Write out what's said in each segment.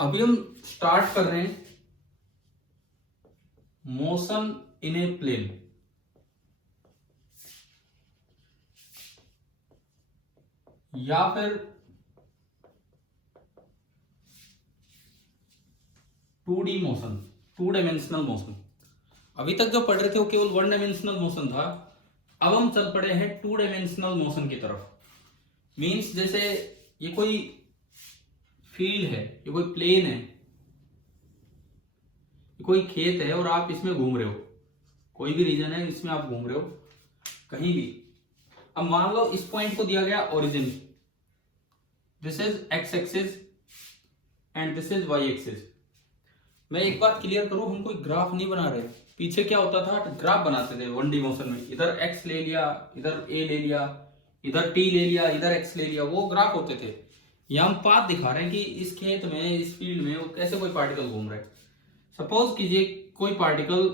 अभी हम स्टार्ट कर रहे हैं मोशन इन ए प्लेन। या फिर two D motion, two dimensional motion. अभी तक जो पढ़ रहे थे वो केवल वन डायमेंशनल मोशन था। अब हम चल पड़े हैं टू डायमेंशनल मोशन की तरफ। मींस जैसे ये कोई फील्ड है, ये कोई प्लेन है, ये कोई खेत है और आप इसमें घूम रहे हो, कोई भी रीजन है इसमें आप घूम रहे हो कहीं भी। अब मान लो इस पॉइंट को दिया गया origin, this is x axis and this is y axis. मैं एक बात क्लियर करूं, हम कोई ग्राफ नहीं बना रहे। पीछे क्या होता था, ग्राफ बनाते थे वन डी मोशन में। इधर एक्स ले लिया, इधर ए ले लिया, इधर टी ले लिया, इधर एक्स ले लिया, वो ग्राफ होते थे। यहाँ हम पाथ दिखा रहे हैं कि इस खेत में, इस फील्ड में वो कैसे कोई पार्टिकल घूम रहा है। सपोज कीजिए कोई पार्टिकल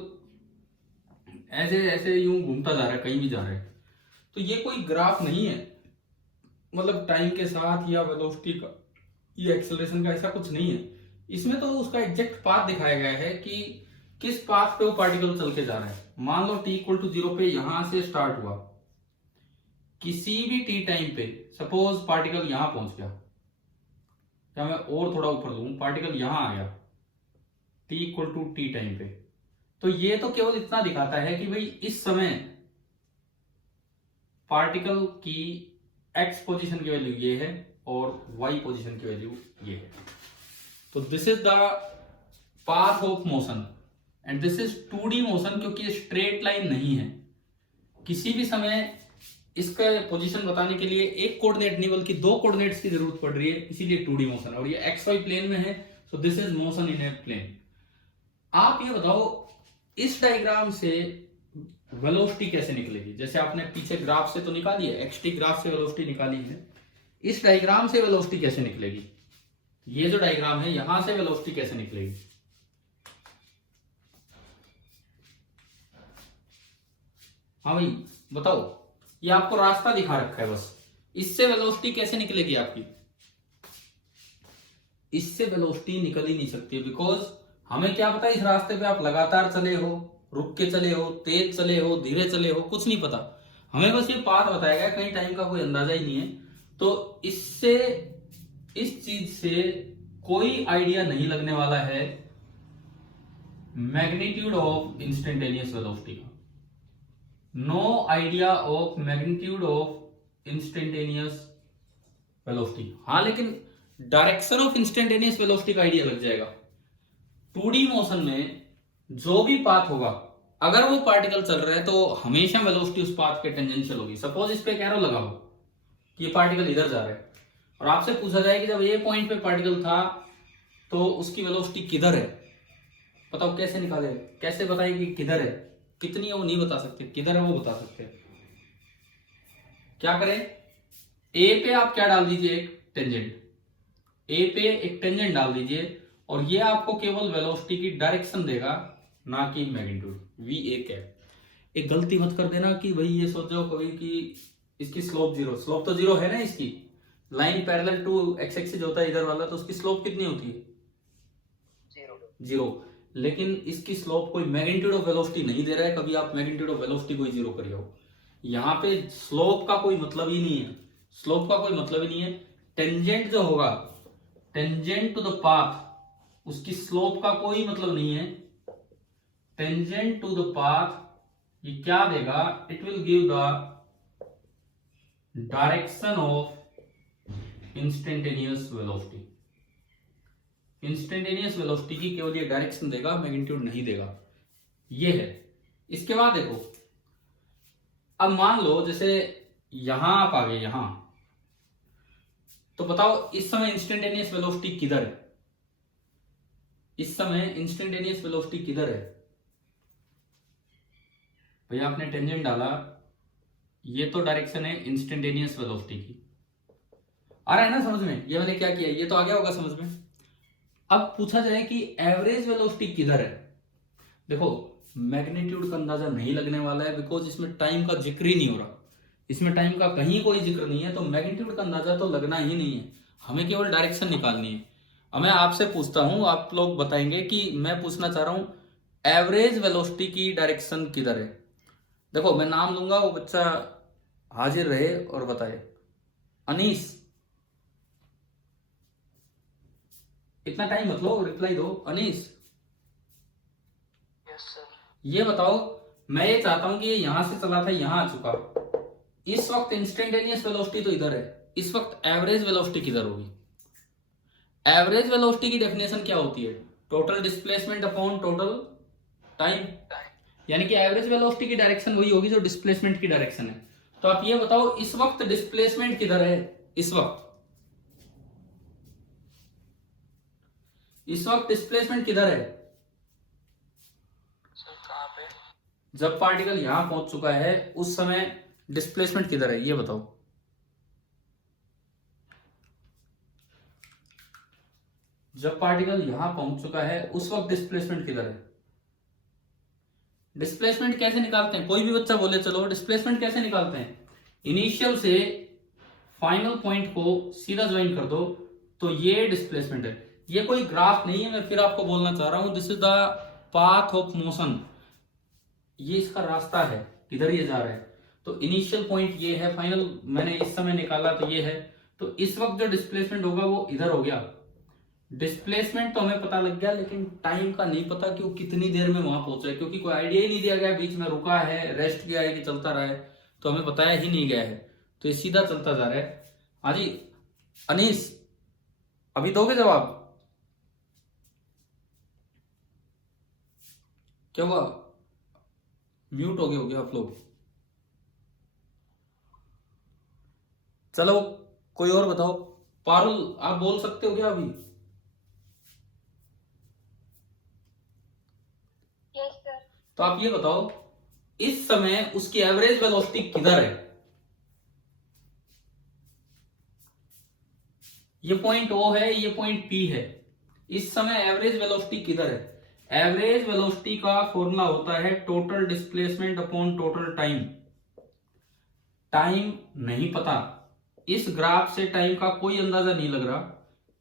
ऐसे ऐसे यूं घूमता जा रहा है, कहीं भी जा रहा है, तो ये कोई ग्राफ नहीं है, मतलब टाइम के साथ या वेलोसिटी का या एक्सेलरेशन का, ऐसा कुछ नहीं है। इसमें तो उसका एग्जैक्ट पाथ दिखाया गया है कि किस पाथ पे वो पार्टिकल चल के जा रहा है। मान लो t इक्वल टू 0 पे यहां से स्टार्ट हुआ, किसी भी t टाइम पे सपोज पार्टिकल यहां पहुंच गया, या मैं और थोड़ा ऊपर लूं, पार्टिकल यहां आ गया t equal to t time पे, तो ये तो केवल इतना दिखाता है कि भाई इस समय पार्टिकल की x पोजीशन की वैल्यू ये है और y पोजीशन की वैल्यू ये है। तो this is the path of motion and this is 2D motion, क्योंकि ये स्ट्रेट लाइन नहीं है। किसी भी समय इसका पोजीशन बताने के लिए एक कोऑर्डिनेट नहीं बल्कि दो कोऑर्डिनेट्स की जरूरत पड़ रही है, इसीलिए 2D मोशन। और ये एक्स वाई प्लेन में है, so this is motion in a plane. आप ये बताओ इस डायग्राम से वेलोसिटी कैसे निकलेगी। जैसे आपने पीछे ग्राफ से तो निकाली है, एक्सटी ग्राफ से वेलोसिटी निकाली है, इस डायग्राम से वेलोसिटी कैसे निकलेगी। ये जो डायग्राम है यहां से वेलोसिटी कैसे निकलेगी। हाँ भाई बताओ, ये आपको रास्ता दिखा रखा है बस, इससे वेलोसिटी कैसे निकलेगी आपकी। इससे वेलोसिटी निकल ही नहीं सकती, बिकॉज हमें क्या पता इस रास्ते पे आप लगातार चले हो, रुक के चले हो, तेज चले हो, धीरे चले हो, कुछ नहीं पता। हमें बस ये पाथ बताया गया, कहीं टाइम का कोई अंदाजा ही नहीं है। तो इससे, इस चीज से कोई आइडिया नहीं लगने वाला है मैग्नीट्यूड ऑफ इंस्टेंटेनियस वेलोसिटी का। No idea of magnitude of instantaneous velocity. हाँ, लेकिन डायरेक्शन ऑफ इंस्टेंटेनियस वेलोसिटी का आइडिया लग जाएगा। 2D मोशन में जो भी पाथ होगा, अगर वो पार्टिकल चल रहा है तो हमेशा वेलोसिटी उस पाथ के टेंजेंशियल होगी। सपोज इस पे एक एरो लगा हो कि ये पार्टिकल इधर जा रहा है, और आपसे पूछा जाए कि जब ये पॉइंट पे पार्टिकल था तो उसकी वेलोसिटी किधर है, बताओ कैसे निकाले, कैसे बताए कि किधर है, कितनी है वो नहीं बता सकते, किधर है वो बता सकते हैं। क्या करें, ए पे आप क्या डाल दीजिए, एक टेंजेंट, ए पे एक टेंजेंट डाल दीजिए, और ये आपको केवल वेलोसिटी की डायरेक्शन देगा, ना कि मैग्नीट्यूड। V A cap. एक गलती मत कर देना कि भाई ये सोच जाओ कभी कि इसकी स्लोप जीरो, स्लोप तो जीरो है ना, इसकी line parallel to x axis होता है इधर वाला, तो उसकी स्लोप कितनी होती है, जीरो। लेकिन इसकी स्लोप कोई मैग्नीट्यूड ऑफ वेलोसिटी नहीं दे रहा है, कभी आप मैग्नीट्यूड ऑफ वेलोसिटी कोई जीरो करिए हो। यहाँ पे स्लोप का कोई मतलब ही नहीं है, स्लोप का कोई मतलब ही नहीं है। टेंजेंट जो होगा, टेंजेंट टू द पाथ, उसकी स्लोप का कोई मतलब नहीं है। टेंजेंट टू द पाथ ये क्या देगा, it will give the direction of instantaneous velocity. Instantaneous velocity की केवल ये डायरेक्शन देगा, मैग्नीट्यूड नहीं देगा। ये है। इसके बाद देखो, अब मान लो जैसे यहां आप आ गए यहां, तो बताओ इस समय इंस्टेंटेनियस वेलोसिटी किधर है, इस समय इंस्टेंटेनियस वेलोसिटी किधर है। भैया आपने टेंजेंट डाला, ये तो डायरेक्शन है इंस्टेंटेनियस वेलोसिटी की, आ रहा है ना समझ में, ये मैंने क्या किया, ये तो आ गया होगा समझ में। अब पूछा जाए कि एवरेज वेलोसिटी किधर है, देखो मैग्नीट्यूड का अंदाजा नहीं लगने वाला है, बिकॉज इसमें टाइम का जिक्र ही नहीं हो रहा, इसमें टाइम का कहीं कोई जिक्र नहीं है, तो मैग्नीट्यूड का अंदाजा तो लगना ही नहीं है, हमें केवल डायरेक्शन निकालनी है। अब मैं आपसे पूछता हूं, आप लोग बताएंगे कि मैं पूछना चाह रहा हूं एवरेज वेलोसिटी की डायरेक्शन किधर है। देखो मैं नाम लूंगा, वो बच्चा हाजिर रहे और बताए। अनीस, इतना टाइम मत लो, रिप्लाई दो। Anees, yes sir. ये बताओ, मैं ये चाहता हूं कि ये यहां से चला था, यहां आ चुका, इस वक्त इंस्टेंटेनियस वेलोसिटी तो इधर है, इस वक्त एवरेज वेलोसिटी किधर होगी। एवरेज वेलोसिटी की डेफिनेशन क्या होती है? Total displacement upon total time, यानी कि एवरेज वेलोसिटी की डायरेक्शन वही होगी जो डिस्प्लेसमेंट की डायरेक्शन है। तो आप ये बताओ इस वक्त डिस्प्लेसमेंट किधर है? इस वक्त डिस्प्लेसमेंट किधर है? सर कहाँ पे? जब पार्टिकल यहां पहुंच चुका है उस समय डिस्प्लेसमेंट किधर है, ये बताओ। जब पार्टिकल यहां पहुंच चुका है उस वक्त डिस्प्लेसमेंट किधर है? डिस्प्लेसमेंट कैसे निकालते हैं? कोई भी बच्चा बोले चलो डिस्प्लेसमेंट कैसे निकालते हैं। इनिशियल से फाइनल पॉइंट को सीधा ज्वाइन कर दो, तो ये डिस्प्लेसमेंट है। ये कोई ग्राफ नहीं है, मैं फिर आपको बोलना चाह रहा हूं, this is the path of motion. ये इसका रास्ता है, किधर ये जा रहा है। तो इनिशियल पॉइंट ये है, फाइनल मैंने इस समय निकाला तो ये है। तो इस वक्त जो डिस्प्लेसमेंट होगा वो इधर हो गया। डिस्प्लेसमेंट तो हमें पता लग गया, लेकिन टाइम का नहीं पता कि वो कितनी देर में वहां पहुंचा है, क्योंकि कोई आइडिया ही नहीं दिया गया, बीच में रुका है, रेस्ट किया है कि चलता रहा है, तो हमें बताया ही नहीं गया है। तो ये सीधा चलता जा रहा है। हाँ जी अनीस, अभी दोगे जवाब? क्या हुआ, म्यूट हो गए आप लोग? चलो कोई और बताओ। पारुल आप बोल सकते हो क्या अभी? Yes sir. तो आप ये बताओ इस समय उसकी एवरेज वेलोसिटी किधर है। ये पॉइंट ओ है, ये पॉइंट पी है। इस समय एवरेज वेलोसिटी किधर है? एवरेज वेलोसिटी का फॉर्मूला होता है total displacement upon total time. Time नहीं पता, इस ग्राफ से टाइम का कोई अंदाजा नहीं लग रहा।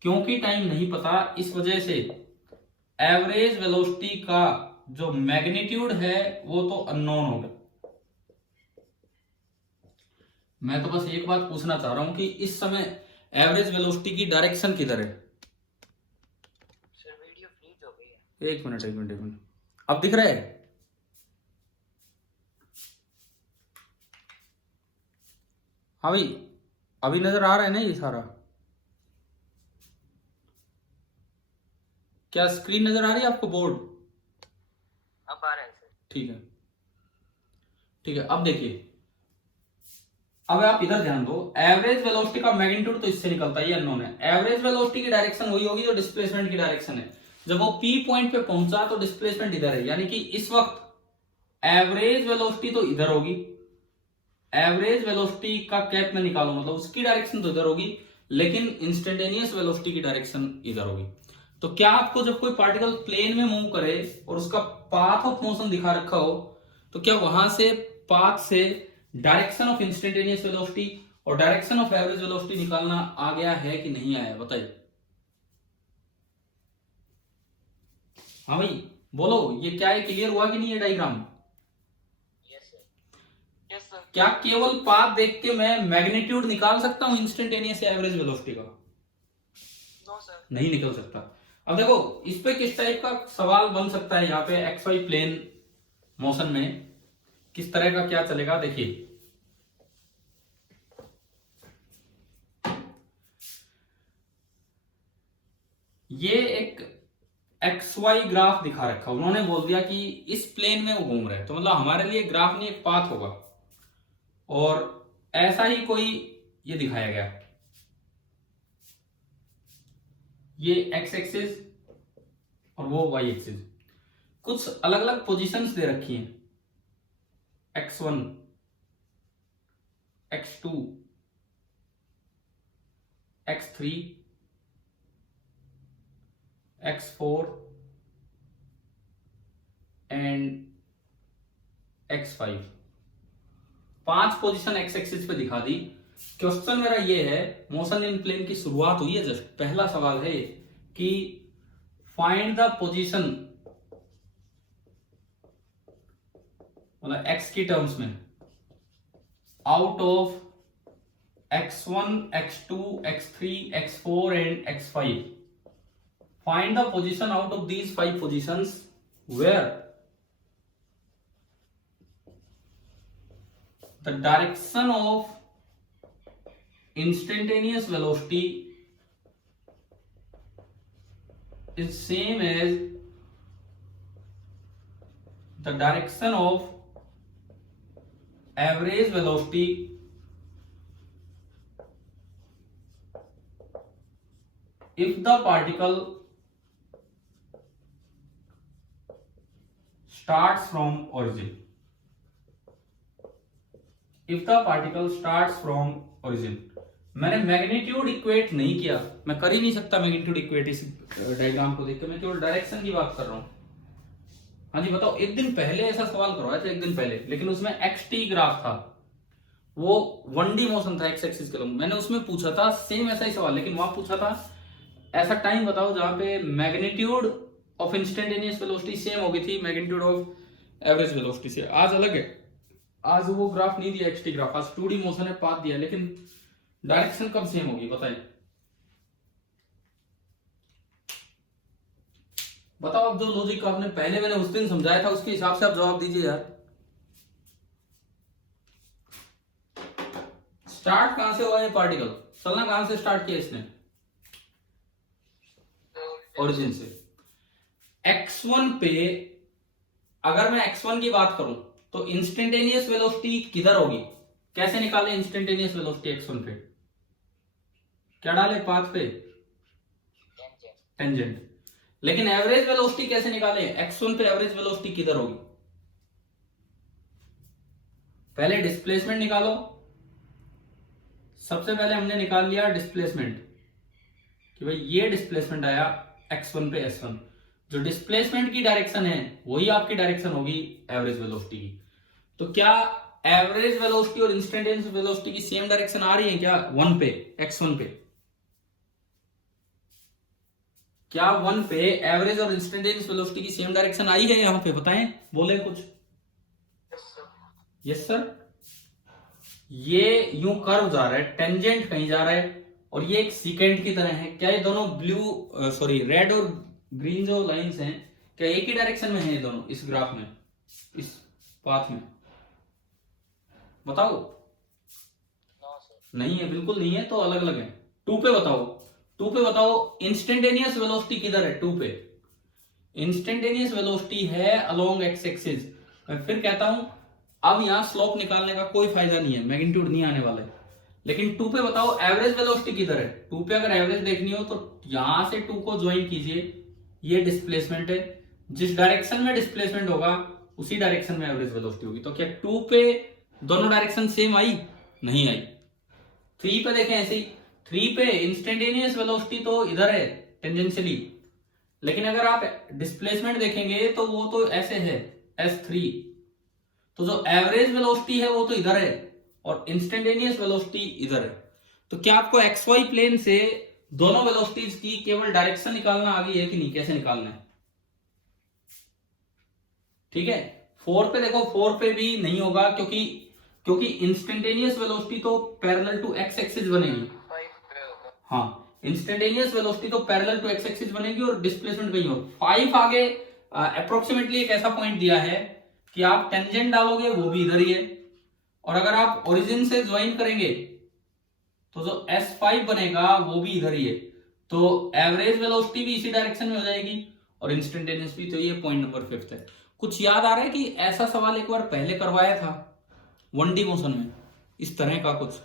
क्योंकि टाइम नहीं पता इस वजह से एवरेज वेलोसिटी का जो मैग्नीट्यूड है वो तो अननोन होगा। मैं तो बस एक बात पूछना चाह रहा हूं कि इस समय एवरेज वेलोसिटी की डायरेक्शन किधर है। सर वीडियो फ्रीज हो गई है। एक मिनट एक मिनट एक मिनट, अब दिख रहा है? हाँ भाई, अभी नजर आ रहा है ना ये सारा? क्या स्क्रीन नजर आ रही है आपको, बोर्ड? अब आ रहा है सर। ठीक है ठीक है, अब देखिए, अब आप इधर ध्यान दो। एवरेज वेलोसिटी का मैग्नीट्यूड तो इससे निकलता है, ये अननोन है। एवरेज वेलोसिटी की डायरेक्शन वही होगी जो डिस्प्लेसमेंट की डायरेक्शन है। जब वो पी पॉइंट पे पहुंचा तो डिस्प्लेसमेंट इधर है, यानी कि इस वक्त एवरेज वेलोसिटी तो इधर होगी। एवरेज वेलोसिटी का कैप में निकालो, मतलब उसकी डायरेक्शन तो इधर होगी, लेकिन इंस्टेंटेनियस वेलोसिटी की डायरेक्शन इधर होगी। तो क्या आपको जब कोई पार्टिकल प्लेन में मूव करे और उसका पाथ ऑफ मोशन दिखा रखा हो, तो क्या वहां से पाथ से डायरेक्शन ऑफ इंस्टेंटेनियस वेलोसिटी और डायरेक्शन ऑफ एवरेज वेलोसिटी निकालना आ गया है कि नहीं आया, बताइए। हाँ भाई बोलो, ये क्या है, क्लियर हुआ कि नहीं है diagram? Yes sir. Yes sir. क्या केवल पाथ देख के मैं मैग्नीट्यूड निकाल सकता हूं इंस्टेंटेनियस या एवरेज वेलोसिटी का? No sir. नहीं निकल सकता। अब देखो इस पे किस टाइप का सवाल बन सकता है, यहाँ पे एक्स वाई प्लेन मोशन में किस तरह का क्या चलेगा, देखिए। ये एक एक्स वाई ग्राफ दिखा रखा, उन्होंने बोल दिया कि इस प्लेन में वो घूम रहे हैं, तो मतलब हमारे लिए ग्राफ नहीं एक पाथ होगा, और ऐसा ही कोई ये दिखाया गया। ये एक्स एक्सिस और वो वाई एक्सिस, कुछ अलग अलग पोजीशंस दे रखी हैं, x1 x2 x3 x4 and x5। 5 position x axis पे दिखा दी। क्वेश्चन मेरा ये है, मोशन इन प्लेन की शुरुआत हुई है, जस्ट पहला सवाल है कि फाइंड द पोजीशन, मतलब एक्स की टर्म्स में, out of x1, x2, x3, x4 and x5. Find the position out of these 5 positions where the direction of instantaneous velocity is same as the direction of average velocity if the particle starts from origin. If the particle starts from origin. मैंने magnitude equate नहीं किया, मैं कर ही नहीं सकता magnitude equate इस diagram को देख के, मैं केवल डायरेक्शन की बात कर रहा हूं। हाँ जी बताओ, एक दिन पहले ऐसा सवाल करवाया था, एक दिन पहले, लेकिन उसमें एक्सटी ग्राफ था, वो 1D मोशन था एक्स एक्सिस के लंब। मैंने उसमें पूछा था सेम ऐसा ही सवाल, लेकिन वहां पूछा था ऐसा टाइम बताओ जहां पे magnitude of instantaneous velocity same हो गई थी मैग्नीट्यूड ऑफ एवरेज वेलोसिटी से। आज अलग है, आज वो ग्राफ नहीं दिया एक्सटी ग्राफ, आज 2D मोशन है, पाथ दिया, लेकिन डायरेक्शन कब सेम होगी बताइए। बताओ, अब जो लॉजिक आपने पहले मैंने उस दिन समझाया था उसके हिसाब से आप जवाब दीजिए यार। स्टार्ट कहां से हुआ ये पार्टिकल, चलना कहां से स्टार्ट किया इसने, ओरिजिन से। x1 पे अगर मैं x1 की बात करूं तो इंस्टेंटेनियस वेलोसिटी किधर होगी, कैसे निकाले इंस्टेंटेनियस वेलोसिटी x1 पे, क्या डाले पाथ पे, टेंजेंट। लेकिन एवरेज वेलोसिटी कैसे निकाले, x1 पे एवरेज वेलोसिटी किधर होगी, पहले डिस्प्लेसमेंट निकालो। सबसे पहले हमने निकाल लिया डिस्प्लेसमेंट कि भाई ये डिस्प्लेसमेंट आया x1 पे s1, जो डिस्प्लेसमेंट की डायरेक्शन है वही आपकी डायरेक्शन होगी एवरेज वेलोसिटी की। तो क्या एवरेज वेलोसिटी और इंस्टेंटेनियस वेलोसिटी की सेम डायरेक्शन आ रही है क्या 1 पे, x1 पे, क्या 1 पे एवरेज और इंस्टेंटेनियस वेलोसिटी की सेम डायरेक्शन आई है यहां पे, बताएं, बोले कुछ। यस सर, ये यूं कर्व जा रहा है, टेंजेंट कहीं जा रहा है, और ये एक सीकेंट की तरह है। क्या ये दोनों रेड और ग्रीन जो लाइंस हैं, क्या एक ही डायरेक्शन में है ये दोनों इस ग्राफ में, इस पाथ में, बताओ। नहीं है, बिल्कुल नहीं है, तो अलग अलग है। 2 पे बताओ, 2 पे बताओ इंस्टेंटेनियस वेलोसिटी किधर है 2 पे, इंस्टेंटेनियस वेलोसिटी है अलोंग एक्स एक्सिस। मैं फिर कहता हूं, अब यहां स्लोप निकालने का कोई फायदा नहीं है, मैग्नीट्यूड नहीं आने वाला है। लेकिन 2 पे बताओ एवरेज वेलोसिटी किधर है, 2 पे अगर एवरेज देखनी हो तो यहां से 2 को ज्वाइन कीजिए, ये डिस्प्लेसमेंट है, जिस डायरेक्शन में डिस्प्लेसमेंट होगा उसी डायरेक्शन में एवरेज वेलोसिटी होगी। तो क्या 2 पे दोनों डायरेक्शन सेम आई, नहीं आई। 3 पे देखें ऐसे ही, 3 पे इंस्टेंटेनियस वेलोसिटी तो इधर है टेंजेंशियली, लेकिन अगर आप डिस्प्लेसमेंट देखेंगे तो वो तो ऐसे है s3, तो जो एवरेज वेलोसिटी है वो तो इधर है और इंस्टेंटेनियस वेलोसिटी इधर है। तो क्या आपको एक्स वाई प्लेन से दोनों वेलोसिटीज की केवल डायरेक्शन निकालना आ गई है कि नहीं, कैसे निकालना है, ठीक है। 4 पे देखो, 4 पे भी नहीं होगा, क्योंकि इंस्टेंटेनियस वेलोसिटी तो पैरेलल टू एक्स एक्सिस बनेगी। हाँ, इंस्टेंटेनियस वेलोसिटी तो पैरेलल टू एक्स एक्सिस बनेगी और डिस्प्लेसमेंट कहीं और। 5 आगे अप्रोक्सीमेटली एक ऐसा पॉइंट दिया है कि आप टेंजेंट डालोगे वो भी इधर ही है, और अगर आप ओरिजिन से ज्वाइन करेंगे तो जो S5 बनेगा वो भी इधर ही है, तो एवरेज वेलोसिटी भी इसी डायरेक्शन में हो जाएगी और इंस्टेंटेनियस भी। तो ये पॉइंट नंबर 5 है। कुछ याद आ रहा है कि ऐसा सवाल एक बार पहले करवाया था 1D मोशन में, इस तरह का कुछ,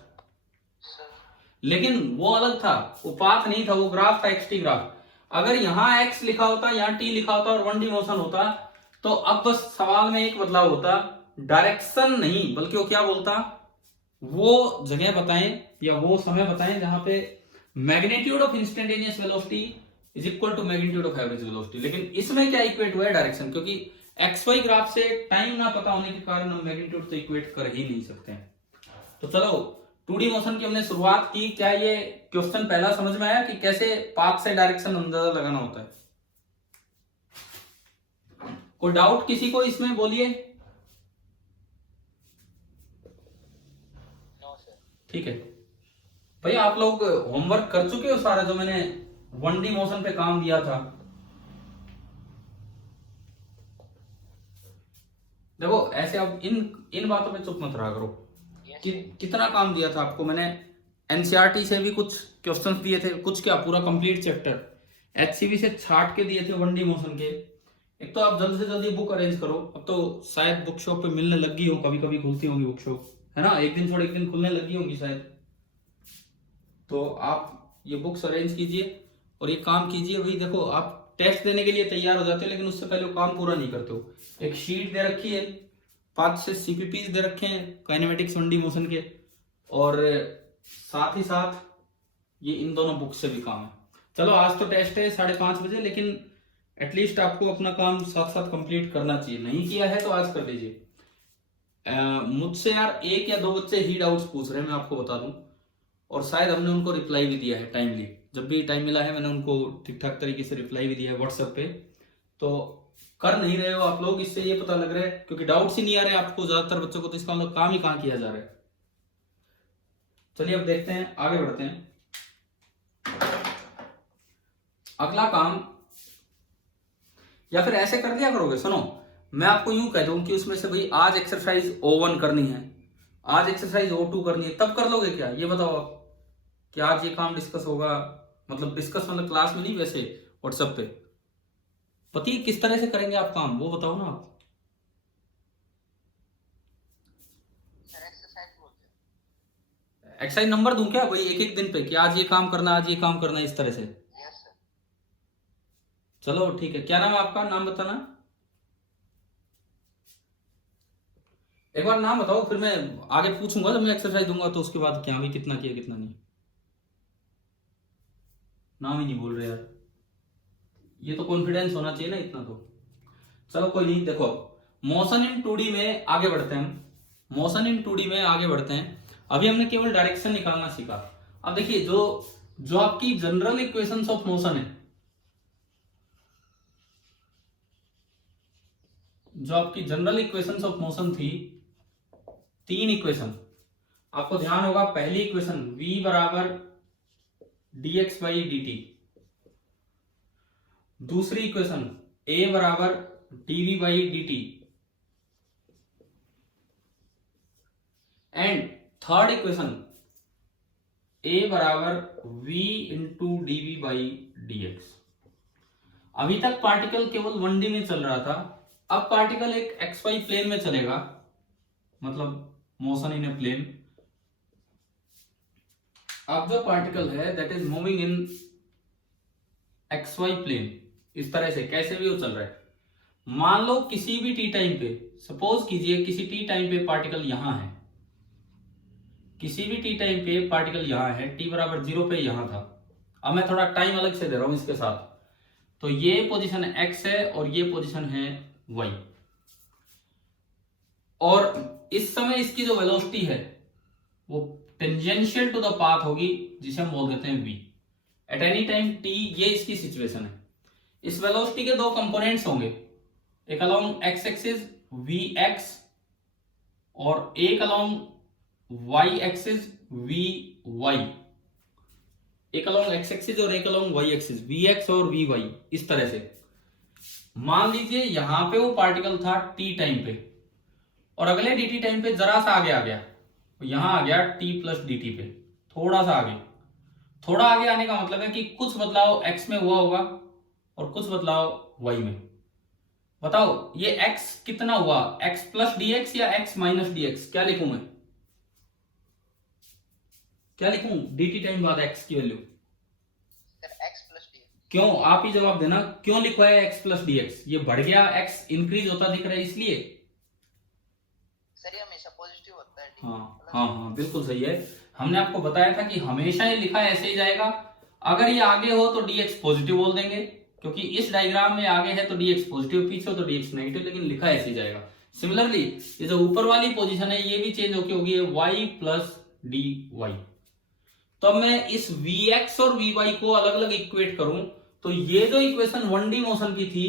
लेकिन वो अलग था, वो पाथ नहीं था, वो ग्राफ था एक्सटी ग्राफ। अगर यहाँ x लिखा होता, यहाँ t लिखा होता और 1D मोशन होता, तो अब बस सवाल में एक बदलाव होता, डायरेक्शन नहीं बल्कि वो क्या बोलता, वो जगह बताएं या वो समय बताएं जहां पे magnitude of instantaneous velocity is equal to magnitude of average velocity. लेकिन इसमें क्या इक्वेट हुआ है, डायरेक्शन, क्योंकि एक्स वाई ग्राफ से टाइम ना पता होने के कारण हम मैग्नीट्यूड तो इक्वेट कर ही नहीं सकते हैं। तो चलो 2D मोशन की हमने शुरुआत की। क्या ये क्वेश्चन पहला समझ में आया कि कैसे पाथ से डायरेक्शन अंदाजा लगाना होता है? कोई डाउट किसी को इसमें? बोलिए। No sir. ठीक है भैया, आप लोग होमवर्क कर चुके हो सारा जो मैंने 1D मोशन पे काम दिया था? देखो ऐसे अब इन बातों पे चुप मत रहा करो। कितना काम दिया था आपको मैंने? एनसीईआरटी से भी कुछ क्वेश्चंस दिए थे, कुछ क्या पूरा कंप्लीट चैप्टर एचसीवी से छाट के दिए थे 1D मोशन के। एक तो आप जल्द से जल्दी बुक अरेंज करो। अब तो शायद बुक शॉप पे मिलने लगी हो, कभी कभी खुलती होंगी बुक शॉप, है ना? एक दिन छोड़ एक दिन खुलने लगी होंगी शायद। तो आप ये बुक्स अरेंज कीजिए और ये काम कीजिए। भाई देखो, आप टेस्ट देने के लिए तैयार हो जाते हो लेकिन उससे पहले वो काम पूरा नहीं करते हो। एक शीट दे रखी है, 5-6 CPPs दे रखे हैं काइनेमेटिक्स 1D मोशन के, और साथ ही साथ ये इन दोनों बुक से भी काम है। चलो आज तो टेस्ट है 5:30 बजे, लेकिन एटलीस्ट आपको अपना काम साथ साथ कंप्लीट करना चाहिए। नहीं किया है तो आज कर लीजिए। मुझसे यार 1 या 2 बच्चे ही डाउट्स पूछ रहे हैं, मैं आपको बता दूं, और शायद हमने उनको रिप्लाई भी दिया है टाइमली। जब भी टाइम मिला है मैंने उनको ठीक ठाक तरीके से रिप्लाई भी दिया है व्हाट्सएप पे। तो कर नहीं रहे हो आप लोग, इससे ये पता लग रहा है, क्योंकि डाउट्स ही नहीं आ रहे आपको ज्यादातर बच्चों को, तो इसका मतलब काम ही कहाँ किया जा रहा है। चलिए अब देखते हैं, आगे बढ़ते हैं। अगला काम, या फिर ऐसे कर दिया करोगे, सुनो मैं आपको यूं कह दूं कि उसमें से भाई आज एक्सरसाइज O1 करनी है, आज एक्सरसाइज O2 करनी है, तब कर लोगे क्या? ये बताओ आप कि आज ये काम डिस्कस होगा, मतलब डिस्कस मतलब क्लास में नहीं, वैसे व्हाट्सएप पे। पति किस तरह से करेंगे आप काम, वो बताओ ना आप। सर एक्सरसाइज बोलते हैं। एक्सरसाइज नंबर दूं क्या भाई एक एक दिन पे कि आज ये काम करना, आज ये काम करना, इस तरह से? Yes sir. चलो ठीक है, क्या नाम है आपका? नाम बताना एक बार, नाम बताओ, फिर मैं आगे पूछूंगा जब मैं एक्सरसाइज दूंगा तो उसके बाद क्या भी कितना किया कितना नहीं। नाम ही नहीं बोल रहे यार, ये तो कॉन्फिडेंस होना चाहिए ना इतना तो। चलो कोई नहीं, देखो मोशन इन 2D में आगे बढ़ते हैं हम। मोशन इन 2D में आगे बढ़ते हैं। अभी हमने केवल डायरेक्शन निकालना सीखा। अब देखिए, जो आपकी जनरल इक्वेशंस ऑफ मोशन है, जो आपकी जनरल इक्वेशंस ऑफ मोशन थी, 3 इक्वेशन आपको ध्यान होगा। पहली इक्वेशन v बराबर dx बाई dt, दूसरी इक्वेशन a बराबर dv by dt, and third equation a बराबर v into dv by dx। अभी तक पार्टिकल केवल 1D में चल रहा था, अब पार्टिकल एक xy प्लेन में चलेगा, मतलब मोशन इन ए प्लेन। अब जो पार्टिकल है that is moving in xy plane, इस तरह से कैसे भी वो चल रहा है। मान लो किसी भी टी टाइम पे, सपोज कीजिए किसी टी टाइम पे पार्टिकल यहां है, किसी भी टी टाइम पे पार्टिकल यहां है, t बराबर 0 पे यहां था। अब मैं थोड़ा टाइम अलग से दे रहा हूं इसके साथ। तो ये पोजीशन x है और ये पोजीशन है y, और इस समय इसकी जो वेलोसिटी है वो टेंजेंशियल टू द पाथ होगी, जिसे हम बोल देते हैं v at any time t। ये इसकी सिचुएशन है। इस वेलोसिटी के 2 कंपोनेंट्स होंगे, एक अलोंग x एक्सिस vx और एक अलोंग y एक्सिस vy। एक अलोंग x एक्सिस और एक अलोंग y एक्सिस, vx और vy, इस तरह से। मान लीजिए यहां पे वो पार्टिकल था t टाइम पे, और अगले dt टाइम पे जरा सा आगे आ गया, यहां आ गया t प्लस dt पे, थोड़ा सा आगे। थोड़ा आगे आने का मतलब है कि कुछ बदलाव x में हुआ होगा और कुछ बदलाव y में। बताओ ये x कितना हुआ, x प्लस dx या x माइनस dx? क्या लिखूं मैं, क्या लिखूं dt टाइम बाद x की value? Sir x plus dx। क्यों, आप ही जवाब देना, क्यों लिखवा है x प्लस dx? ये बढ़ गया, x इंक्रीज होता दिख रहा है इसलिए। सर ये हमेशा पॉजिटिव होता है। हाँ बिल्कुल सही है। हमने आपको बताया था कि हमेशा ये लिखा ऐसे ही जाएगा। अगर ये आगे हो तो dx पॉजिटिव बोल देंगे, क्योंकि इस डायग्राम में आगे है तो dx पॉजिटिव, पीछे हो तो dx नेगेटिव, लेकिन लिखा ऐसे ही जाएगा। सिमिलरली ये जो ऊपर वाली पोजीशन है ये भी चेंज होके होगी y प्लस डी वाई। तो अब मैं इस वी एक्स और वी वाई को अलग अलग इक्वेट करूं तो ये जो इक्वेशन 1D मोशन की थी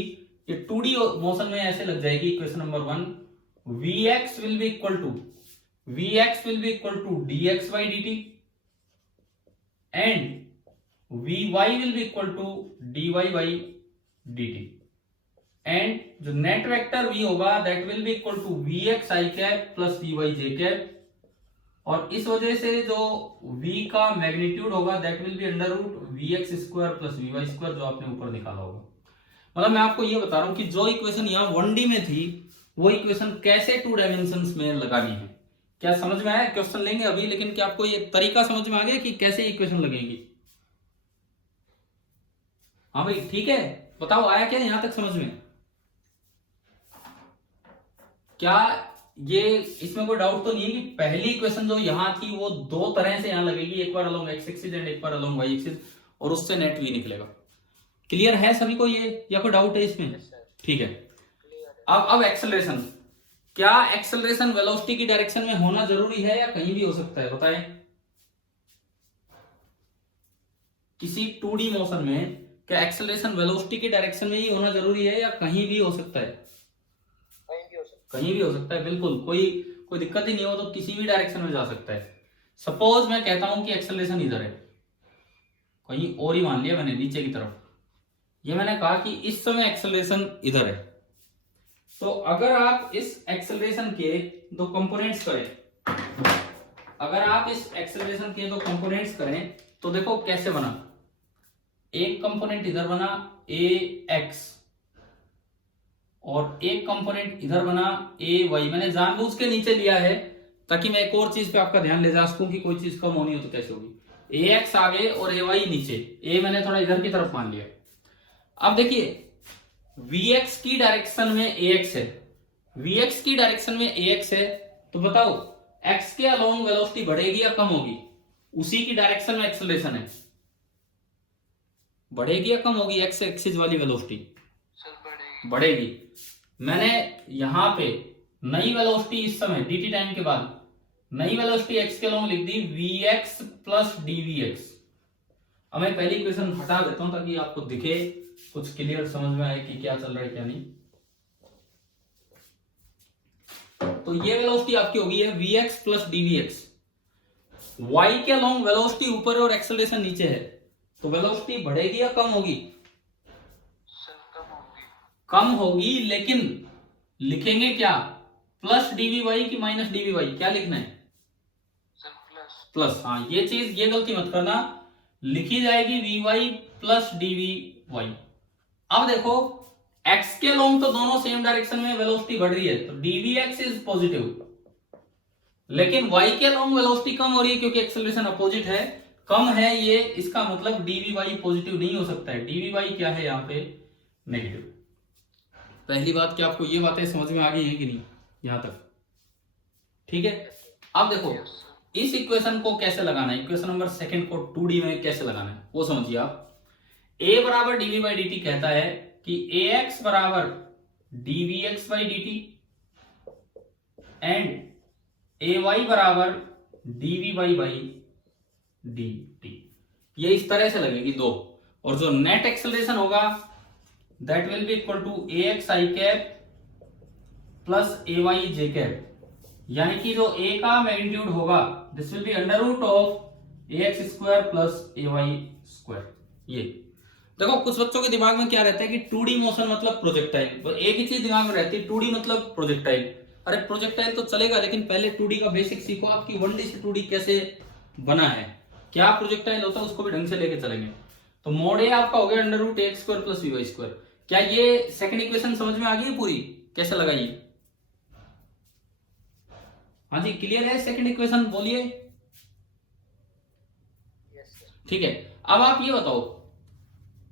ये 2D मोशन में ऐसे लग जाएगी। Equation number 1, v x will be equal to d x by d t and v y will be equal to d y by d t and जो net vector v होगा that will be equal to v x I cap plus we Y J cap, और इस वजह से जो v का magnitude होगा that will be under root v x square plus we y square, जो आपने ऊपर निकाला होगा। मतलब मैं आपको ये बता रहा हूं कि जो इक्वेशन यहाँ 1D में थी वो इक्वेशन कैसे 2 डायमेंशंस में लगानी है। क्या समझ में आया? क्वेश्चन लेंगे अभी, लेकिन क्या आपको ये तरीका समझ में आ गया कि कैसे इक्वेशन लगेगी? हाँ भाई ठीक है, बताओ आया क्या यहां तक समझ में? क्या ये इसमें कोई डाउट तो नहीं है कि पहली इक्वेशन जो यहां थी वो दो तरह से यहां लगेगी, एक बार अलोंग एक्स एक्सिस एंड एक बार अलोंग वाई एक्सिस, और उससे नेट वी निकलेगा। क्लियर है सभी को ये, या कोई डाउट है इसमें? ठीक है। अब एक्सेलरेशन, क्या एक्सेलरेशन वेलोसिटी की डायरेक्शन में होना जरूरी है या कहीं भी हो सकता है? बताएं। किसी 2D मोशन में क्या एक्सेलरेशन वेलोसिटी की डायरेक्शन में ही होना जरूरी है या कहीं भी हो सकता है? कहीं भी हो सकता है, बिल्कुल कोई दिक्कत ही नहीं हो तो किसी भी डायरेक्शन में जा सकता है। सपोज मैं कहता हूं कि एक्सेलरेशन इधर है, कहीं और ही मान लिया मैंने नीचे की तरफ, ये मैंने कहा कि इस समय एक्सेलरेशन इधर है, तो अगर आप इस एक्सेलरेशन के दो कंपोनेंट्स करें, तो देखो कैसे बना। एक कंपोनेंट इधर बना ए एक्स और एक कंपोनेंट इधर बना ए वाई। मैंने जानबूझ के नीचे लिया है ताकि मैं एक और चीज पे आपका ध्यान ले जा सकूं कि कोई चीज कम होनी हो तो कैसे होगी। ए एक्स आगे और ए वाई नीचे, ए मैंने थोड़ा इधर की तरफ मान लिया। अब देखिए वी एक्स की डायरेक्शन में ए एक्स है, तो बताओ एक्स के अलोंग वेलोसिटी बढ़ेगी या कम होगी? उसी की डायरेक्शन में एक्सेलरेशन है, बढ़ेगी या कम होगी? एक्स एक्सिस वाली वेलोसिटी बढ़ेगी। मैंने यहां पे नई वेलोसिटी इस समय dt टाइम के बाद नई वेलोसिटी x के अलोंग लिख दी vx प्लस dvx। अब मैं पहली इक्वेशन हटा देता हूं ताकि आपको दिखे, कुछ क्लियर समझ में आए कि क्या चल रहा है क्या नहीं। तो ये वेलोसिटी आपकी होगी है vx प्लस dvx। y के अलोंग वेलोसिटी ऊपर है और एक्सेलरेशन नीचे है, तो वेलोसिटी बढ़ेगी या कम होगी? कम होगी, लेकिन लिखेंगे क्या? प्लस dvy की माइनस dvy? क्या लिखना है? प्लस। हाँ ये चीज, ये गलती मत करना, लिखी जाएगी vy प्लस dvy। अब देखो x के अलोंग तो दोनों सेम डायरेक्शन में वेलोसिटी बढ़ रही है, तो dvx इज पॉजिटिव, लेकिन y के अलोंग वेलोसिटी कम हो रही है क्योंकि एक्सेलरेशन अपोजिट है, कम है ये, इसका मतलब dvy पॉजिटिव नहीं हो सकता है। dvy क्या है यहाँ पे? नेगेटिव। पहली बात, क्या आपको ये बातें समझ में आ गई है कि नहीं यहां तक? ठीक है। अब देखो इस इक्वेशन को कैसे लगाना है, इक्वेशन नंबर 2 को 2D में कैसे लगाना है वो समझिए आप। a बराबर dv बाई dt कहता है कि ax बराबर dvx by dt and ay बराबर dvy बाई dt। ये इस तरह से लगेगी दो, और जो नेट एक्सेलरेशन होगा that will be equal to ax i cap plus ay j cap, यानी कि जो a का मैग्नीट्यूड होगा this will be under root of ax square plus ay square। ये देखो कुछ बच्चों के दिमाग में क्या रहता है कि 2D मोशन मतलब प्रोजेक्टाइल, एक ही चीज दिमाग में रहती है 2D मतलब प्रोजेक्टाइल। अरे प्रोजेक्टाइल तो चलेगा, लेकिन पहले 2D का बेसिक सीखो आपकी 1D से 2D कैसे बना है, क्या प्रोजेक्टाइल होता है उसको भी ढंग से लेके चलेंगे। तो मोड ए आपका हो गया under root x square plus we y square. क्या ये सेकंड इक्वेशन समझ में आ गई पूरी, कैसे लगाइए? हाँ जी क्लियर है सेकंड इक्वेशन? बोलिए। ठीक है। अब आप ये बताओ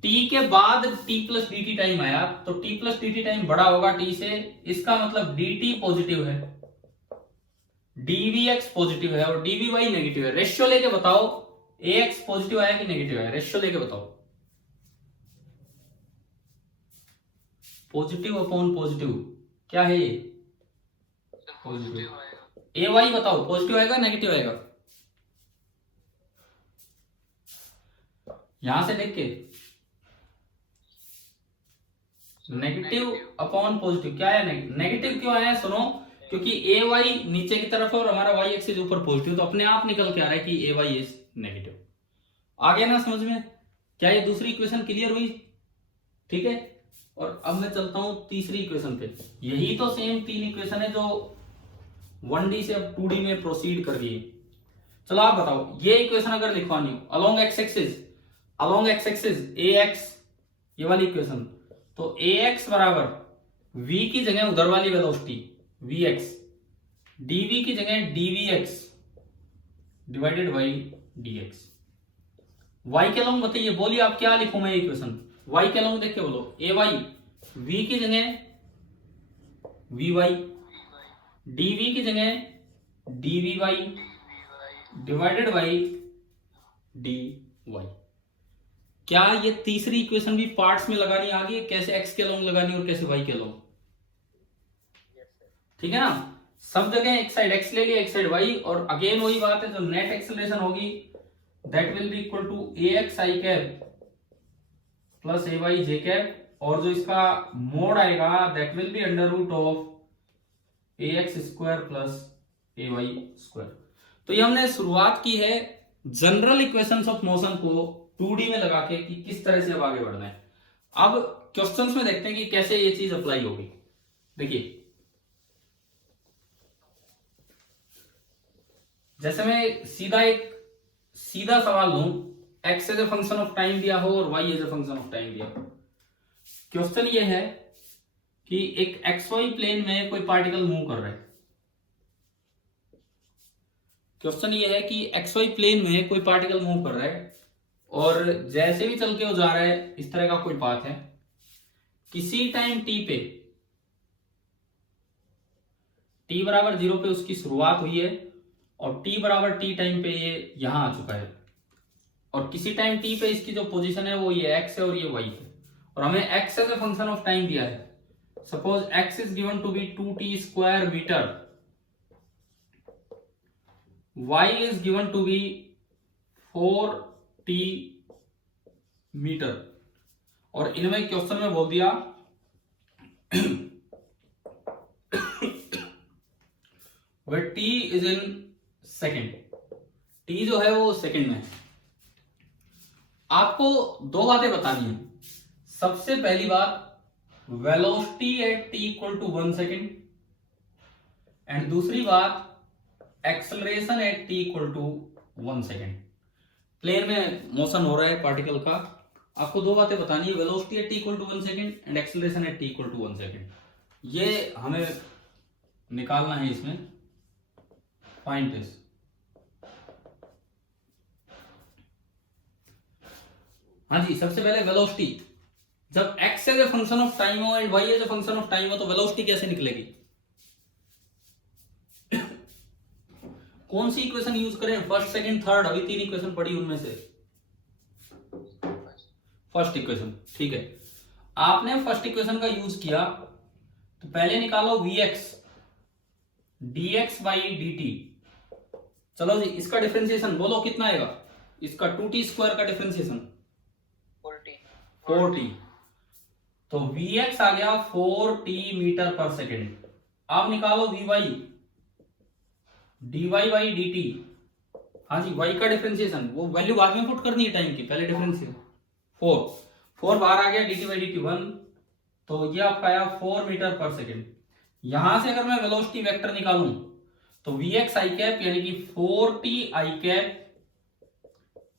t के बाद t प्लस dt टाइम आया, तो t प्लस dt टाइम बड़ा होगा t से, इसका मतलब dt पॉजिटिव है, dvx पॉजिटिव है और dvy नेगेटिव है। रेशियो लेके बताओ ax पॉजिटिव आया कि नेगेटिव आया? रेशियो लेके बताओ। पॉजिटिव अपॉन पॉजिटिव क्या है ये? पॉजिटिव। ay बताओ पॉजिटिव आएगा नेगेटिव आएगा? यहां से देख के नेगेटिव अपॉन पॉजिटिव क्या है, नेगेटिव क्यों आया है सुनो, क्योंकि ए वाई नीचे की तरफ है और हमारा वाई एक्सिस ऊपर पॉजिटिव, तो अपने आप निकल के आ रहा है कि ए वाई इज नेगेटिव। आ गया ना समझ में? क्या ये दूसरी इक्वेशन क्लियर हुई? ठीक है, और अब मैं चलता हूं तीसरी इक्वेशन पे। यही तो सेम तीन इक्वेशन है जो 1D से अब 2D में प्रोसीड कर गई है। चलो आप बताओ, ये इक्वेशन अगर लिखवानी हो अलोंग एक्स एक्सिस ए एक्स, ये वाली इक्वेशन, तो ए एक्स बराबर v की जगह उधर वाली वेलोसिटी वी एक्स, dv की जगह dv x divided by D x. y के अलोंग बताइए, बोलिए आप क्या लिखूं मैं इक्वेशन? y के अलोंग देख के बोलो, ए वाई v की जगह वी वाई, dv की जगह dv y divided by d y. क्या ये तीसरी इक्वेशन भी पार्ट्स में लगानी आ गई है, कैसे x के अलोंग लगानी और कैसे y के अलोंग? ठीक है ना, सब जगह एक साइड x ले लिया एक साइड y, और अगेन वही बात है, जो नेट एक्सेलरेशन होगी that will be equal to a x I cap plus A Y J cap, और जो इसका मोड आएगा that will be under root of a x square plus A y square. तो ये हमने शुरुआत की है जनरल इक्वेशंस ऑफ मोशन को 2D में लगा के कि किस तरह से अब आगे बढ़ना है। अब क्वेश्चंस में देखते हैं कि कैसे ये चीज अप्लाई होगी। देखिए, जैसे मैं सीधा सवाल लूं, x as a function of time दिया हो और y as a function of time दिया हो। क्वेश्चन ये है कि एक xy प्लेन में कोई पार्टिकल मूव कर रहा है। क्वेश्चन ये है कि xy प्लेन में कोई पार्टिकल मूव कर रहा है और जैसे भी चल के वो जा रहा है, इस तरह का कोई पाथ है। किसी टाइम t पे, t बराबर 0 पे उसकी शुरुआत हुई है और t बराबर t टाइम पे ये यहां आ चुका है, और किसी टाइम t पे इसकी जो पोजीशन है वो ये x है और ये y है, और हमें x as a function of time दिया है। Suppose x is given to be 2t square metre, y is given to be 4t metre, और इनमें क्वेश्चन में बोल दिया where t is in second, t जो है वो सेकेंड में है। आपको दो बातें बतानी है। सबसे पहली बात, velocity at t equal to 1 second, and दूसरी बात acceleration at t equal to 1 second. Plane में मोशन हो रहा है पार्टिकल का, आपको दो बातें बतानी है, velocity at t equal to 1 second and acceleration at t equal to 1 second. ये हमें निकालना है इसमें, फाइंड दिस। हाँ जी, सबसे पहले वेलोसिटी, जब x as a function of time हो and y as a function of time हो तो वेलोसिटी कैसे निकलेगी? कौन सी इक्वेशन यूज करें, फर्स्ट सेकंड थर्ड? अभी तीन इक्वेशन पड़ी, उनमें से फर्स्ट इक्वेशन। ठीक है, आपने फर्स्ट इक्वेशन का यूज किया तो पहले निकालो vx dx बाई dt। चलो जी, इसका डिफरेंशिएशन बोलो कितना आएगा, इसका 2t स्क्वायर का डिफरेंशिएशन 4t, तो vx आ गया 4t मीटर पर सेकेंड। अब निकालो vy dy बाई dt। हाँ जी, y का डिफरेंशिएशन, वो वैल्यू बाद में पुट करनी है टाइम की, पहले डिफरेंशिएशन 4 बाहर आ गया, dt बाई dt 1, तो ये आपका आया 4 मीटर पर सेकेंड। यहां से अगर मैं वेलोसिटी वेक्टर निकालूं तो vx i कैप यानी कि 4t i cap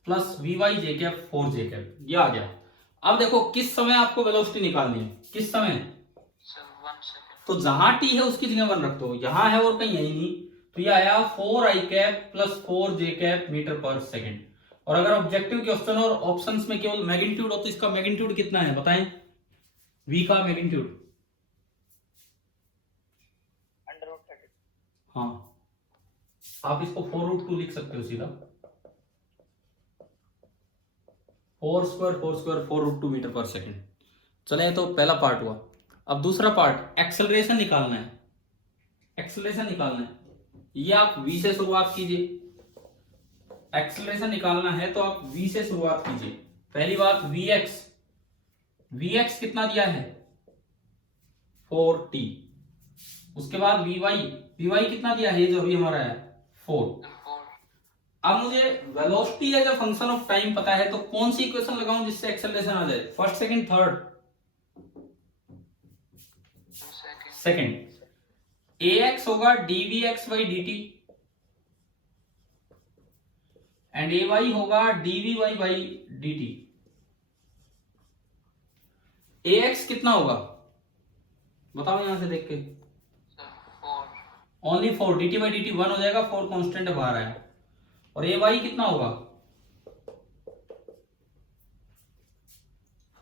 plus vy j cap 4j cap, ये आ गया। अब देखो किस समय आपको वेलोसिटी निकालनी है, किस समय? तो जहां t है उसकी जगह 1 रख दो, यहां है और कहीं है ही नहीं, तो ये आया 4i cap plus 4j cap metre पर सेकेंड। और अगर ऑब्जेक्टिव क्वेश्चन और ऑप्शंस में केवल मैग्नीट्यूड हो तो इसका मैग्नीट्यूड कितना है बताएं, v का मैग्नीट्यूड? हाँ, आप इसको 4√2 लिख सकते हो सीधा, 4 स्क्वायर 4√2 मीटर पर सेकेंड। चले, तो पहला पार्ट हुआ। अब दूसरा पार्ट, एक्सेलरेशन निकालना है। एक्सेलरेशन निकालना है, ये आप v से शुरुआत कीजिए। एक्सेलरेशन निकालना है तो आप v से शुरुआत कीजिए। पहली बात Vx कितना दिया है 4t। उसके बाद Vy कितना दिया है, जो अभी हमारा है 4। अब मुझे velocity as a function of time पता है, तो कौन सी इक्वेशन लगाऊं जिससे एक्सेलरेशन आ जाए, first second third second. ax होगा dvx by dt and ay होगा dvy by dt। ax कितना होगा बताओ यहां से देख के, ओनली 4, dt by dt 1 हो जाएगा, 4 कांस्टेंट बाहर आया। और ay कितना होगा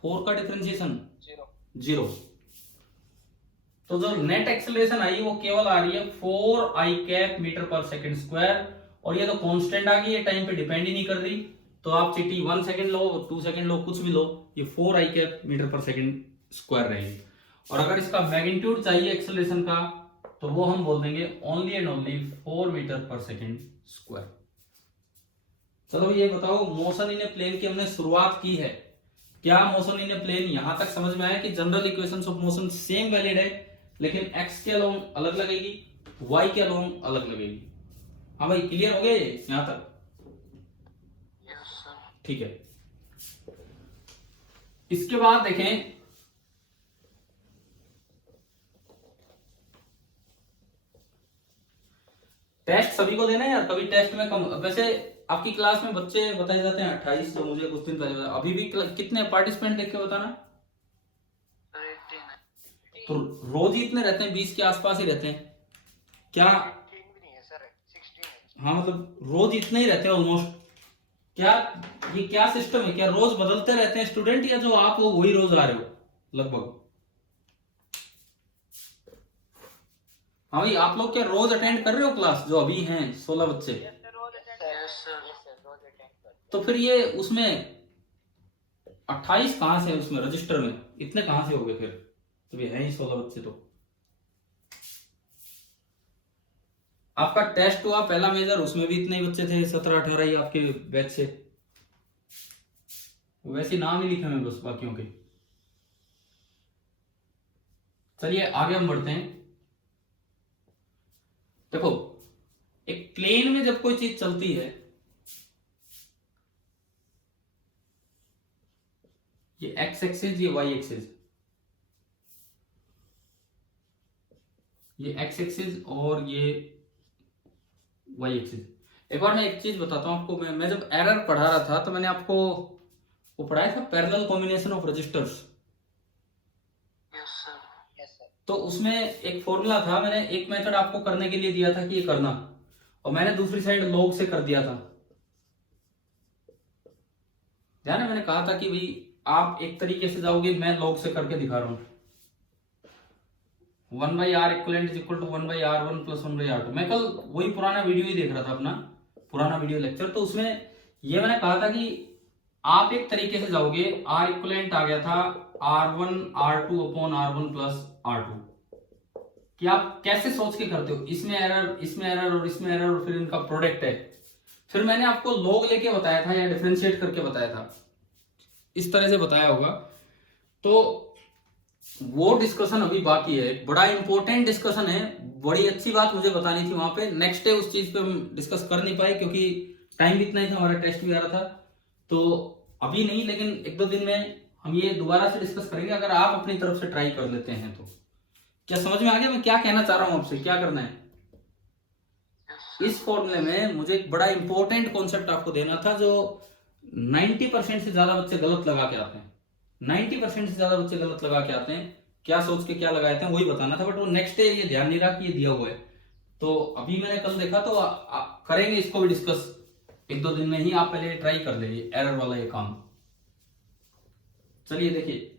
4 का डिफरेंशिएशन 0। तो जो नेट एक्सेलरेशन आई वो केवल आ रही है 4 i कैप मीटर पर सेकंड स्क्वायर, और ये तो कांस्टेंट आ गई, ये टाइम पे डिपेंड ही नहीं कर रही। तो आप टी 1 सेकंड लो 2 सेकंड लो कुछ भी लो, ये 4 i कैप मीटर पर सेकंड स्क्वायर रहेगी। और अगर इसका मैग्नीट्यूड चाहिए एक्सेलरेशन का, तो वो हम बोल देंगे ओनली एंड ओनली 4 मीटर पर सेकंड स्क्वायर। चलो ये बताओ, मोशन इन ए प्लेन की हमने शुरुआत की है, क्या मोशन इन ए प्लेन यहां तक समझ में आया कि general equations of motion same valid है, लेकिन x के अलोंग अलग लगेगी, y के अलोंग अलग लगेगी। हाँ भाई, क्लियर हो गया ये यहां तक? ठीक है। इसके बाद देखें, टेस्ट सभी को देना है यार, कभी टेस्ट में कम। वैसे आपकी क्लास में बच्चे बताए जाते हैं 28, तो मुझे कुछ दिन पहले बताया, अभी भी कितने पार्टिसिपेंट देख के बताना। तो रोज ही इतने रहते हैं, 20 के आसपास ही रहते हैं क्या? हाँ मतलब रोज इतने ही रहते हैं ऑलमोस्ट। क्या ये क्या सिस्टम है, क्या रोज बदलते रहते हैं स्टूडेंट, या जो आप हो वही रोज आ रहे हो लगभग? हाँ भाई, आप लोग क्या रोज अटेंड कर रहे हो क्लास, जो अभी हैं 16 बच्चे? तो फिर ये उसमें 28 कहां से है, उसमें रजिस्टर में इतने कहां से हो गए फिर? तो ये है ही 16 बच्चे। तो आपका टेस्ट हुआ पहला मेजर, उसमें भी इतने ही बच्चे थे, 17-18 ही आपके बैच से। वैसे नाम ही लिखे हैं बस बाकियों के। चलिए आगे हम बढ़ते हैं। देखो, एक प्लेन में जब कोई चीज चलती है, ये एक्स एक्सिस, ये वाई एक्सिस, ये एक्स एक्सिस और ये वाई एक्सिस। एक बार मैं एक चीज बताता हूं आपको, मैं जब एरर पढ़ा रहा था तो मैंने आपको वो पढ़ाया था पैरेलल कॉम्बिनेशन ऑफ रजिस्टर्स। तो उसमें एक फॉर्मूला था, मैंने एक मेथड आपको करने के लिए दिया था कि ये करना, और मैंने दूसरी साइड लॉग से कर दिया था। ध्यान है, मैंने कहा था कि भाई आप एक तरीके से जाओगे, मैं लॉग से करके दिखा रहा हूं। 1/r equivalent is equal to 1/r1 plus 1/r2। मैं कल वही पुराना वीडियो ही देख रहा था, अपना पुराना वीडियो लेक्चर, तो उसमें ये मैंने कहा था कि आप एक तरीके से जाओगे, r इक्वलेंट आ गया था r1 r2 upon r1 plus r2, कि आप कैसे सोच के करते हो, इसमें एरर, इसमें एरर और इसमें एरर, और फिर इनका प्रोडक्ट है। फिर मैंने आपको लॉग लेके बताया था या डिफरेंशिएट करके बताया था, इस तरह से बताया होगा। तो वो डिस्कशन अभी बाकी है, बड़ा इंपॉर्टेंट डिस्कशन है, बड़ी अच्छी बात मुझे बतानी थी वहां पे। नेक्स्ट डे उस चीज पे हम डिस्कस कर नहीं पाए क्योंकि टाइम भी इतना ही था, हमारा टेस्ट भी आ रहा था। तो अभी नहीं, लेकिन 1-2 दिन में हम ये दोबारा से डिस्कस करेंगे, अगर आप अपनी तरफ से ट्राई कर लेते हैं तो। क्या समझ में आ गया मैं क्या कहना चाह रहा हूं आपसे, क्या करना है? इस फॉर्मूले में मुझे एक बड़ा इंपॉर्टेंट कॉन्सेप्ट आपको देना था, जो 90% से ज्यादा बच्चे गलत लगा के आते हैं। 90% से ज्यादा बच्चे गलत लगा के आते हैं, क्या सोच के क्या लगाते हैं वही बताना था, बट वो नेक्स्ट डे ये ध्यान नहीं रहा कि ये दिया हुआ है। तो अभी मैंने कल देखा, तो करेंगे इसको भी डिस्कस 1-2 दिन में ही। आप पहले ट्राई कर लीजिए एरर वाला ये काम। चलिए देखिए,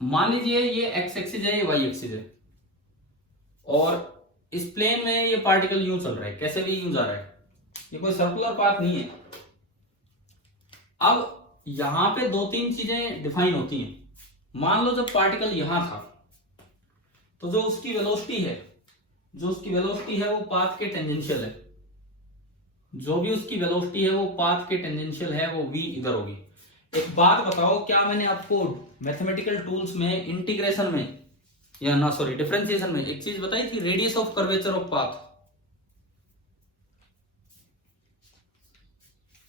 मान लीजिए ये एक्स एक्सिस है, ये वाई एक्सिस है, और इस प्लेन में ये पार्टिकल यूं चल रहा है, कैसे भी यूं जा रहा है, ये कोई सर्कुलर पाथ नहीं है। अब यहां पे 2-3 चीजें डिफाइन होती हैं। मान लो जब पार्टिकल यहां था, तो जो उसकी वेलोसिटी है वो पाथ के टेंजेंशियल है। जो भी उसकी वेलोसिटी है वो पाथ के टेंजेंशियल है, वो v इधर होगी। एक बात बताओ, क्या मैंने आपको मैथमेटिकल टूल्स में इंटीग्रेशन में या ना सॉरी डिफरेंशिएशन में एक चीज बताई थी, radius of curvature of path?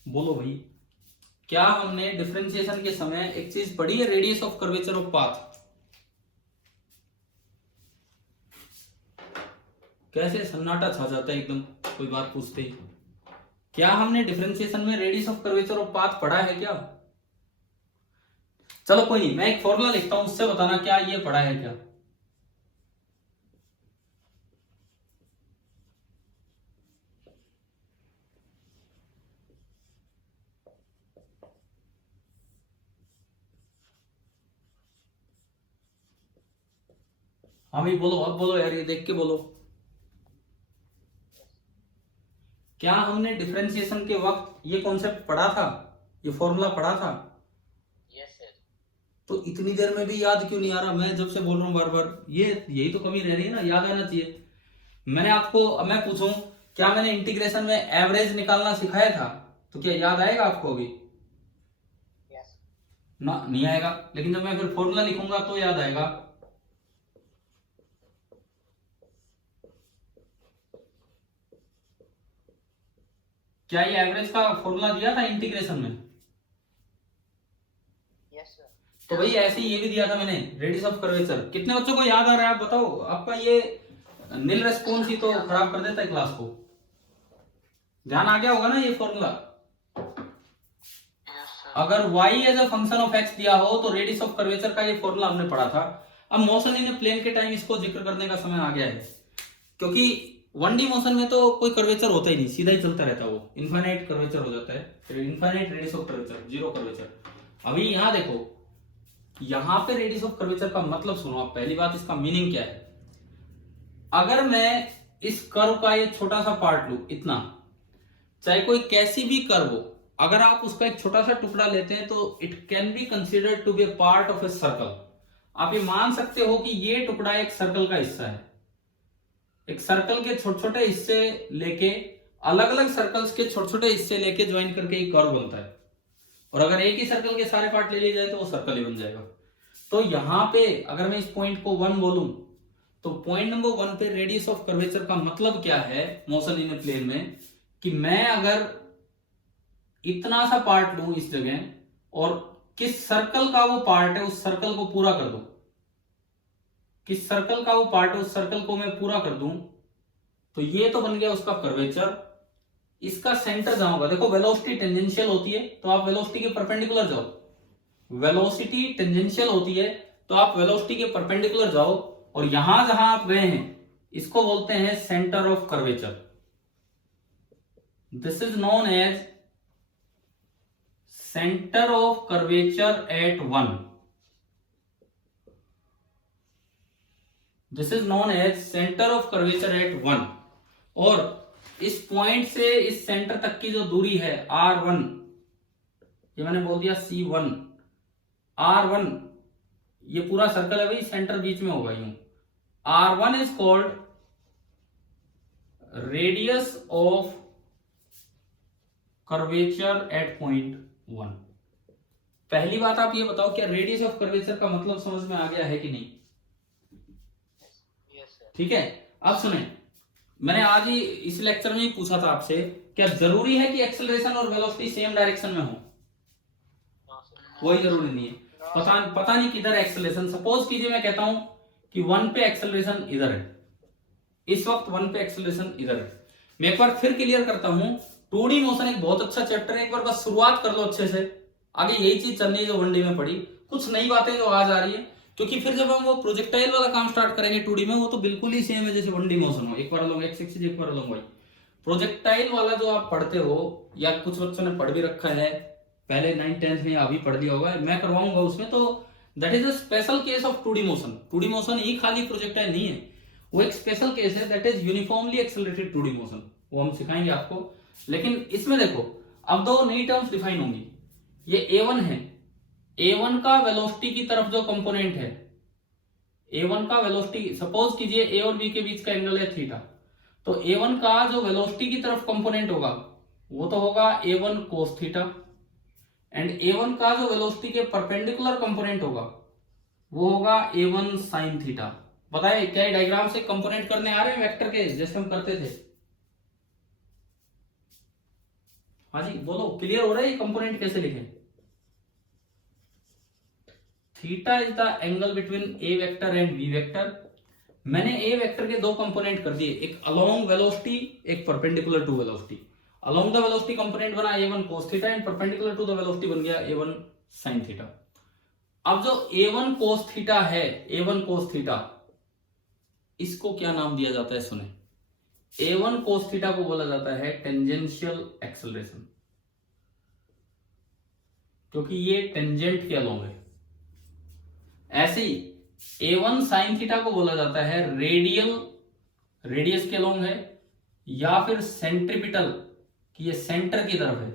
बोलो भाई, क्या हमने डिफरेंशिएशन के समय एक चीज पढ़ी है, radius of curvature of path? कैसे सन्नाटा छा जाता है एकदम कोई बात पूछते ही। क्या हमने डिफरेंशिएशन में radius of curvature of path पढ़ा है क्या? चलो कोई नहीं, मैं एक फॉर्मूला लिखता हूं, उससे बताना क्या ये पढ़ा है क्या। हाँ भाई बोलो, अब बोलो यार, ये देख के बोलो। क्या हमने डिफरेंशिएशन के वक्त ये कॉन्सेप्ट पढ़ा था, ये फॉर्मूला पढ़ा था? Yes sir. तो इतनी देर में भी याद क्यों नहीं आ रहा? मैं जब से बोल रहा हूँ बार बार, ये यही तो कमी रह रही है ना, याद आना चाहिए। मैंने आपको, अब मैं पूछूं, क्या मैंने इंटीग्रेशन में एवरेज निकालना सिखाया था? तो क्या याद आएगा आपको अभी? यस। ना, नहीं आएगा। लेकिन जब मैं फिर फॉर्मूला लिखूंगा तो याद आएगा। क्या ये एवरेज का फॉर्मूला दिया था इंटीग्रेशन में? Yes sir. तो भाई ऐसे ही ये भी दिया था मैंने, रेडियस ऑफ कर्वेचर। कितने बच्चों को याद आ रहा है आप बताओ? आपका ये नील रेस्पॉन्स ही तो खराब कर देता है क्लास को। ध्यान आ गया होगा ना ये फॉर्मूला? अगर y as a function of x दिया हो तो रेडियस ऑफ कर्वेचर का ये फॉर्मूला हमने पढ़ा था। अब मोशन इन प्लेन के टाइम इसको जिक्र करने का समय आ गया है, क्योंकि 1D मोशन में तो कोई कर्वेचर होता ही नहीं, सीधा ही चलता रहता है, वो इनफाइनाइट कर्वेचर हो जाता है, infinite radius of curvature, zero curvature. अभी यहां देखो, यहां पे रेडियस ऑफ कर्वेचर का मतलब सुनो आप। पहली बात, इसका मीनिंग क्या है? अगर मैं इस कर्व का ये छोटा सा पार्ट लू, इतना, चाहे कोई कैसी भी कर्व हो, अगर आप उसका एक छोटा सा टुकड़ा लेते हैं तो it can be considered to be a part of a circle. आप ये मान सकते हो कि ये टुकड़ा एक सर्कल का हिस्सा है। एक सर्कल के छोटे छोटे हिस्से लेके, अलग अलग सर्कल्स के छोटे छोटे हिस्से लेके ज्वाइन करके एक कर्व बनता है। और अगर एक ही सर्कल के सारे पार्ट ले लिए जाए तो वो सर्कल ही बन जाएगा। तो यहां पे अगर मैं इस पॉइंट को 1 बोलूं, तो पॉइंट नंबर 1 पे रेडियस ऑफ कर्वेचर का मतलब क्या है मोशन इन ए प्लेन में, कि मैं अगर इतना सा पार्ट लूं इस जगह और किस सर्कल का वो पार्ट है उस सर्कल को पूरा कर दूं, किस सर्कल का वो पार्ट है उस सर्कल को मैं पूरा कर दूं, तो ये तो बन गया उसका कर्वेचर। इसका सेंटर जहां होगा, देखो वेलोसिटी टेंजेंशियल होती है तो आप वेलोसिटी के परपेंडिकुलर जाओ, वेलोसिटी टेंजेंशियल होती है तो आप वेलोसिटी के परपेंडिकुलर जाओ, और यहां जहां आप गए हैं इसको बोलते हैं centre of curvature. This is known as centre of curvature at 1। This is known as centre of curvature at 1। और इस पॉइंट से इस सेंटर तक की जो दूरी है R1, ये मैंने बोल दिया C1, R1, ये पूरा सर्कल है भाई, सेंटर बीच में होगा यूं। R1 is called radius of curvature eight point 1। पहली बात आप ये बताओ, क्या रेडियस ऑफ कर्वेचर का मतलब समझ में आ गया है कि नहीं? Yes sir. ठीक है, अब सुने, मैंने आज ही इस लेक्चर में ही पूछा था आपसे, क्या जरूरी है कि एक्सेलरेशन और वेलोसिटी सेम डायरेक्शन में हो? कोई जरूरी नहीं है। पता नहीं किधर एक्सेलरेशन, सपोज कीजिए मैं कहता हूं कि 1 पे एक्सेलरेशन इधर है, इस वक्त 1 पे एक्सेलरेशन इधर है। मैं एक बार फिर क्लियर करता हूं, 2D मोशन एक बहुत अच्छा चैप्टर है, एक बार बस शुरुआत कर लो अच्छे से, आगे यही चीज चलनी है जो 1D में पढ़ी, कुछ नई बातें जो आज आ रही है, क्योंकि फिर जब हम वो प्रोजेक्टाइल वाला काम स्टार्ट करेंगे 2D में, वो तो बिल्कुल ही सेम है जैसे 1D मोशन हो, एक बार अलोंग एक्स एक्सिस, एक बार अलोंग वाई। प्रोजेक्टाइल वाला जो आप पढ़ते हो, या कुछ बच्चों ने पढ़ भी रखा है, पहले 9th 10th में अभी पढ़ लिया होगा, मैं करवाऊंगा उसमें, तो that is a special case of 2D motion. 2D motion ही खाली प्रोजेक्टाइल नहीं है, वो एक स्पेशल केस है, that is uniformly accelerated 2D motion, वो हम सिखाएंगे आपको। लेकिन इसमें देखो, अब दो नई टर्म्स डिफाइन होंगी। ये A1 है, A1 का वेलोसिटी की तरफ जो कंपोनेंट है, A1 का वेलोसिटी, सपोज कीजिए A और B के बीच का एंगल है थीटा, तो A1 का जो वेलोसिटी की तरफ कंपोनेंट होगा वो तो होगा a1 cos theta, and a1 का जो वेलोसिटी के परपेंडिकुलर कंपोनेंट होगा वो होगा a1 sin थीटा। बताए क्या ये डायग्राम से कंपोनेंट करने आ रहे हैं वेक्टर के, जैसे हम करते थे? हाँ जी बोलो, क्लियर हो रहा है ये कंपोनेंट कैसे लिखें? Theta is the angle between A vector and B vector. मैंने ए वेक्टर के दो कंपोनेंट कर दिए, एक अलोंग वेलोसिटी, एक perpendicular to velocity. Along the velocity component बना a1 cos theta and perpendicular to the velocity बन गया a1 sin थीटा। अब जो a1 cos थीटा है, a1 cos थीटा, इसको क्या नाम दिया जाता है सुने? a1 cos थीटा को बोला जाता है टेंजेंशियल एक्सेलरेशन, क्योंकि ये टेंजेंट के अलोंग है। ऐसे ही a1 sin थीटा को बोला जाता है रेडियल, रेडियस के अलोंग है, या फिर सेंट्रीपिटल, कि ये सेंटर की तरफ है,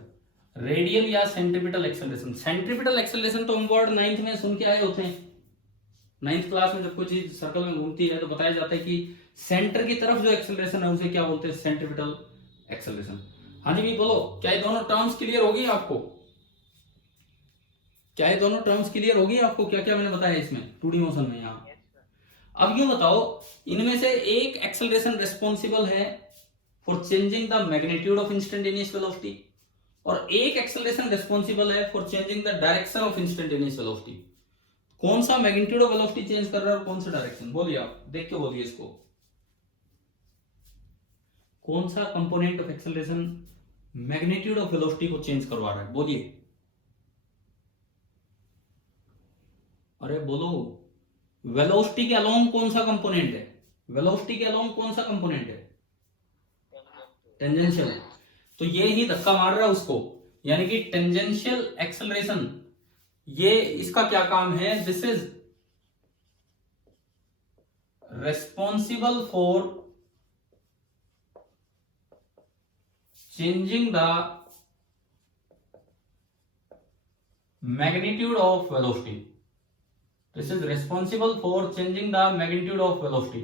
रेडियल या सेंट्रीपिटल एक्सेलरेशन। सेंट्रीपिटल एक्सेलरेशन तो हम वर्ड 9th में सुन के आए होते हैं। 9th क्लास में जब कोई चीज सर्कल में घूमती है तो बताया जाता है कि सेंटर की तरफ जो एक्सेलरेशन है उसे क्या बोलते हैं? Centripetal acceleration. हाँ जी भी बोलो, क्या ये दोनों टर्म्स क्लियर होगी आपको? क्या ये दोनों टर्म्स क्लियर होगी आपको? क्या क्या मैंने बताया इसमें 2D मोशन में यहाँ? अब यूं बताओ, इनमें से एक एक्सेलरेशन रिस्पॉन्सिबल है for changing the magnitude of instantaneous velocity, और एक एक्सेलरेशन रिस्पॉन्सिबल है for changing the direction of instantaneous velocity. कौन सा मैग्नीट्यूड ऑफ वेलोसिटी चेंज कर रहा है और कौन सा डायरेक्शन? बोलिए आप, देख के बोलिए इसको। कौन सा component of acceleration magnitude of velocity को चेंज करवा रहा है? बोलिए, अरे बोलो। वेलोसिटी के अलोंग कौन सा कंपोनेंट है? वेलोसिटी के अलोंग कौन सा कंपोनेंट है? टेंजेंशियल। तो ये ही धक्का मार रहा है उसको, यानी कि टेंजेंशियल एक्सेलरेशन, ये इसका क्या काम है? This is responsible for changing the magnitude of velocity. This is responsible for changing the magnitude of velocity.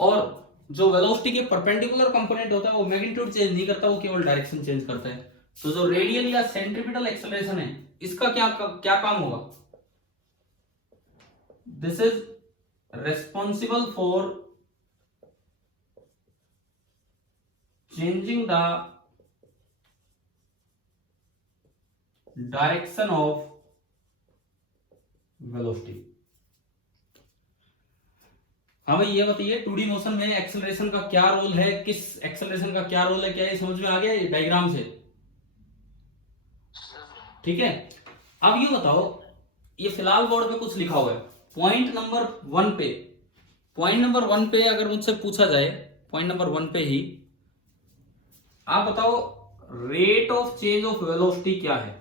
और जो वेलोसिटी के परपेंडिकुलर कंपोनेंट होता है वो मैग्नीट्यूड चेंज नहीं करता, वो केवल डायरेक्शन चेंज करता है। तो जो रेडियल या सेंट्रीपिटल एक्सेलरेशन है, इसका क्या काम होगा? This is responsible for changing the direction of velocity. हाँ भाई ये बताइए, 2D मोशन में एक्सेलरेशन का क्या रोल है? किस एक्सेलरेशन का क्या रोल है? क्या ये समझ में आ गया डायग्राम से? ठीक है। अब ये बताओ, ये फिलहाल बोर्ड पे कुछ लिखा हुआ है, पॉइंट नंबर 1 पे, पॉइंट नंबर 1 पे अगर मुझसे पूछा जाए, पॉइंट नंबर 1 पे ही आप बताओ rate of change of velocity क्या है?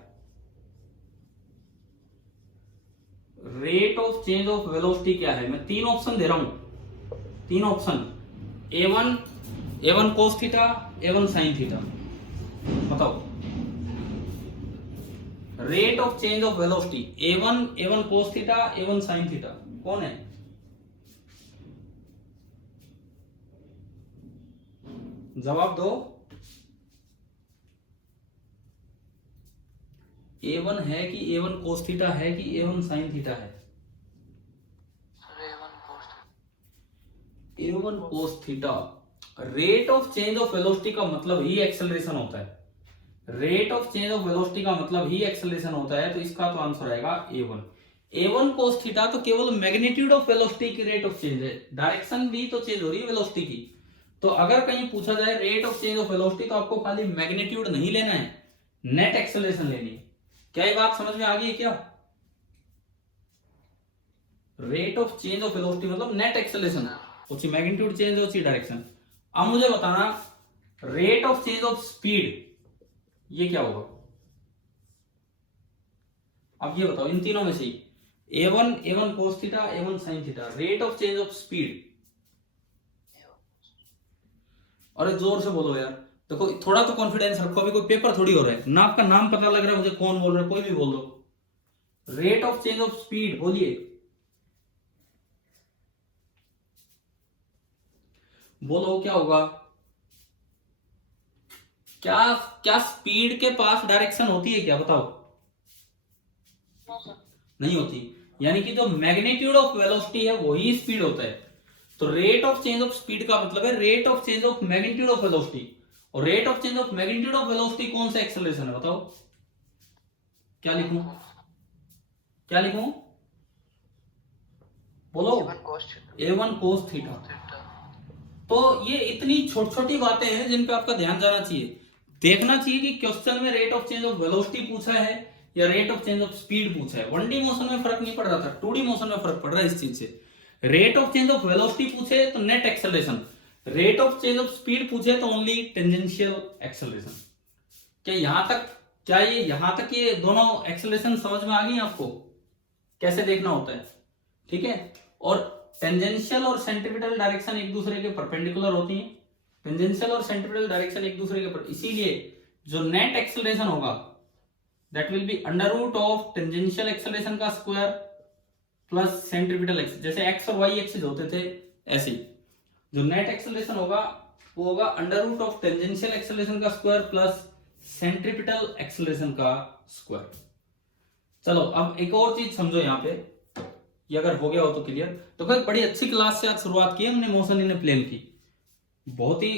Rate of change of velocity क्या है? मैं 3 ऑप्शन दे रहा हूं, 3 option, a1 cos theta, a1 sin theta. बताओ rate of change of velocity, a1 cos theta, a1 sin theta, कौन है? जवाब दो। a1 है कि a1 cos थीटा है कि a1 sin थीटा है? a1 cos theta. Rate of change of velocity का मतलब ही एक्सेलरेशन होता है, rate of change of velocity का मतलब ही एक्सेलरेशन होता है, तो इसका तो आंसर आएगा a1 cos थीटा तो केवल मैग्नीट्यूड ऑफ वेलोसिटी की रेट ऑफ चेंज है, डायरेक्शन भी तो चेंज हो रही है वेलोसिटी की। तो अगर कहीं पूछा जाए rate of change of velocity, तो आपको खाली मैग्नीट्यूड नहीं लेना है, नेट एक्सेलरेशन लेनी है। क्या ये बात समझ में आ गई है क्या? Rate of change of velocity मतलब नेट एक्सेलरेशन, उसकी मैग्नीट्यूड चेंज होती डायरेक्शन। अब मुझे बताना rate of change of speed ये क्या होगा? अब ये बताओ इन तीनों में से a1 cos theta, a1 sin theta, rate of change of speed. अरे जोर से बोलो यार, देखो थोड़ा तो कॉन्फिडेंस रखो, अभी कोई पेपर थोड़ी हो रहा है ना, आपका नाम पता लग रहा है मुझे, कौन बोल रहा है, कोई भी बोल दो। Rate of change of speed बोलिए, बोलो क्या होगा? क्या क्या स्पीड के पास डायरेक्शन होती है क्या, बताओ? No sir. नहीं होती। यानी कि जो मैग्नीट्यूड ऑफ वेलोसिटी है वही स्पीड होता है। तो rate of change of speed का मतलब है rate of change of magnitude of velocity, और rate of change of magnitude of velocity कौन सा एक्सेलरेशन है, बताओ? क्या लिखूं, क्या लिखूं, बोलो? A1 cos A1 cos theta. theta। तो ये इतनी छोटी छोटी बातें हैं जिन पे आपका ध्यान जाना चाहिए। देखना चाहिए कि क्वेश्चन में rate of change of velocity पूछा है या rate of change of speed पूछा है। 1D मोशन में फर्क नहीं पड़ रहा था, 2D मोशन में फर्क पड़ रहा है इस चीज से। Rate of change of velocity पूछे तो net acceleration, rate of change of speed पूछे तो ओनली टेंजेंशियल एक्सेलरेशन। क्या यहां तक, क्या ये यहां तक ये दोनों एक्सेलरेशन समझ में आ गई आपको, कैसे देखना होता है? ठीक है। और टेंजेंशियल और सेंट्रीपिटल डायरेक्शन एक दूसरे के परपेंडिकुलर होती हैं। टेंजेंशियल और सेंट्रीपिटल डायरेक्शन एक दूसरे के इसीलिए जो नेट एक्सेलरेशन होगा that will be under root of tangential acceleration का स्क्वायर प्लस सेंट्रीपिटल एक्सेस। जैसे एक्स और वाई एक्सिस होते थे ऐसे ही जो नेट एक्सेलरेशन होगा वो होगा under root of tangential acceleration का स्क्वायर प्लस सेंट्रीपिटल एक्सेलरेशन का स्क्वायर। चलो अब एक और चीज समझो यहाँ पे, ये अगर हो गया हो तो क्लियर। तो कोई बड़ी अच्छी क्लास से आज शुरुआत की है हमने मोशन इन प्लेन की। बहुत ही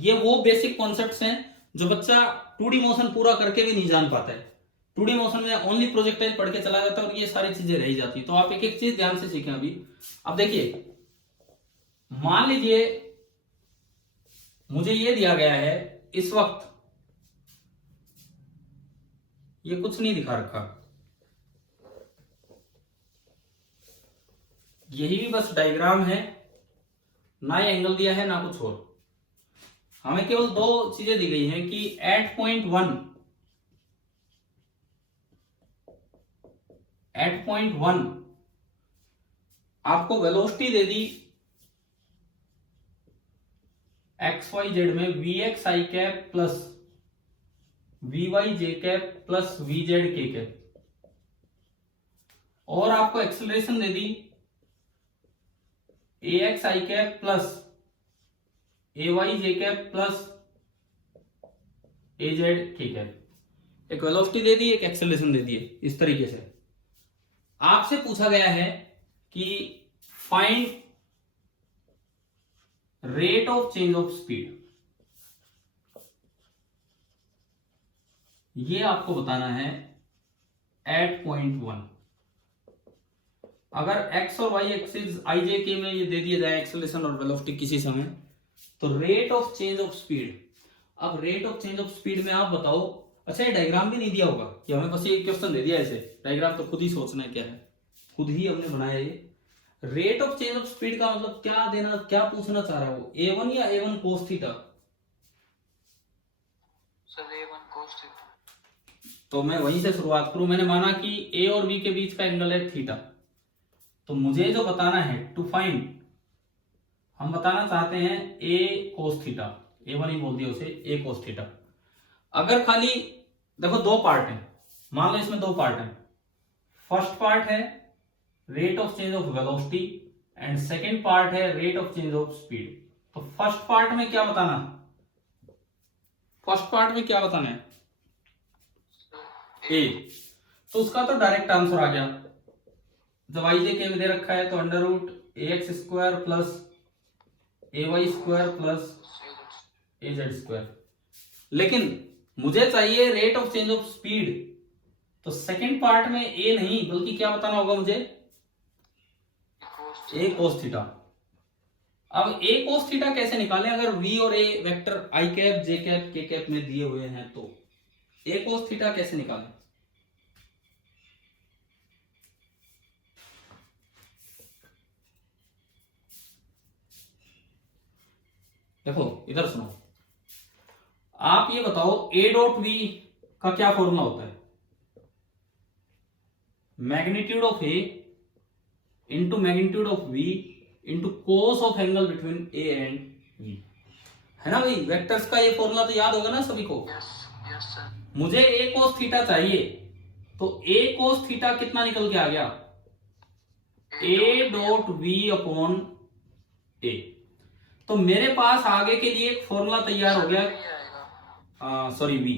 ये वो बेसिक कॉन्सेप्ट्स हैं जो बच्चा 2D मोशन पूरा करके भी नहीं जान पाता है। 2D मोशन में ओनली प्रोजेक्टाइल पढ़ के चला जाता है और ये सारी चीजें रह जाती। तो आप एक एक चीज ध्यान से सीखें अभी। अब देखिए, मान लीजिए मुझे ये दिया गया है इस वक्त, ये कुछ नहीं दिखा रखा, यही भी बस डायग्राम है, ना ये एंगल दिया है ना कुछ और। हमें केवल दो चीजें दी गई हैं कि एट पॉइंट वन आपको वेलोसिटी दे दी एक्स वाई जेड में V x I cap plus we Y J cap plus we Z K cap, और आपको एक्सेलरेशन दे दी A x I cap plus A Y J cap plus A Z K cap. एक velocity दे दी, एक acceleration दे दी है इस तरीके से। आपसे पूछा गया है कि find rate of change of speed, ये आपको बताना है एट पॉइंट वन। अगर x और y एक्सिस आई जे के में ये दे दिया जाए एक्सेलरेशन और वेलोसिटी किसी समय, तो rate of change of speed. अब rate of change of speed में आप बताओ, अच्छा ये डायग्राम भी नहीं दिया होगा कि हमें बस ये क्वेश्चन दे दिया ऐसे, डायग्राम तो खुद ही सोचना है क्या है, खुद ही हमने बनाया ये। Rate of change of speed का मतलब क्या देना, क्या पूछना चाह रहा है वो, A1 या A1 cos theta? Sir A1 cos theta। तो मैं वहीं से शुरुआत करूं। मैंने माना कि A और B के बीच का एंगल है थीटा, तो मुझे जो बताना है टू फाइंड, हम बताना चाहते हैं A cos थीटा, A1 ही बोल दिया उसे, A cos थीटा। अगर खाली देखो दो पार्ट है, मान लो इसमें दो पार्ट है, फर्स्ट पार्ट है rate of change of velocity and second part है rate of change of speed. तो फर्स्ट पार्ट में क्या बताना, फर्स्ट पार्ट में क्या बताना है ए, तो उसका तो डायरेक्ट आंसर आ गया। जब आई जे के दे रखा है तो अंडर रूट ए एक्स स्क्वायर प्लस ए वाई स्क्वायर प्लस ए जेड स्क्वायर। लेकिन मुझे चाहिए rate of change of speed, तो सेकंड पार्ट में ए नहीं बल्कि क्या बताना होगा मुझे, ए कोस थीटा। अब ए कोस थीटा कैसे निकालें अगर वी और ए वेक्टर आई कैप जे कैप के कैप में दिए हुए हैं, तो ए कोस थीटा कैसे निकालें? देखो इधर सुनो, आप ये बताओ ए डॉट वी का क्या फॉर्मूला होता है, magnitude of A into magnitude of V into cos of angle between A and V, है ना भाई? वेक्टर्स का ये फॉर्मूला तो याद होगा ना सभी को। Yes sir. मुझे ए कोस थीटा चाहिए, तो ए कोस थीटा कितना निकल के आ गया, ए डॉट वी अपॉन ए। तो मेरे पास आगे के लिए एक फॉर्मूला तैयार हो गया, सॉरी v,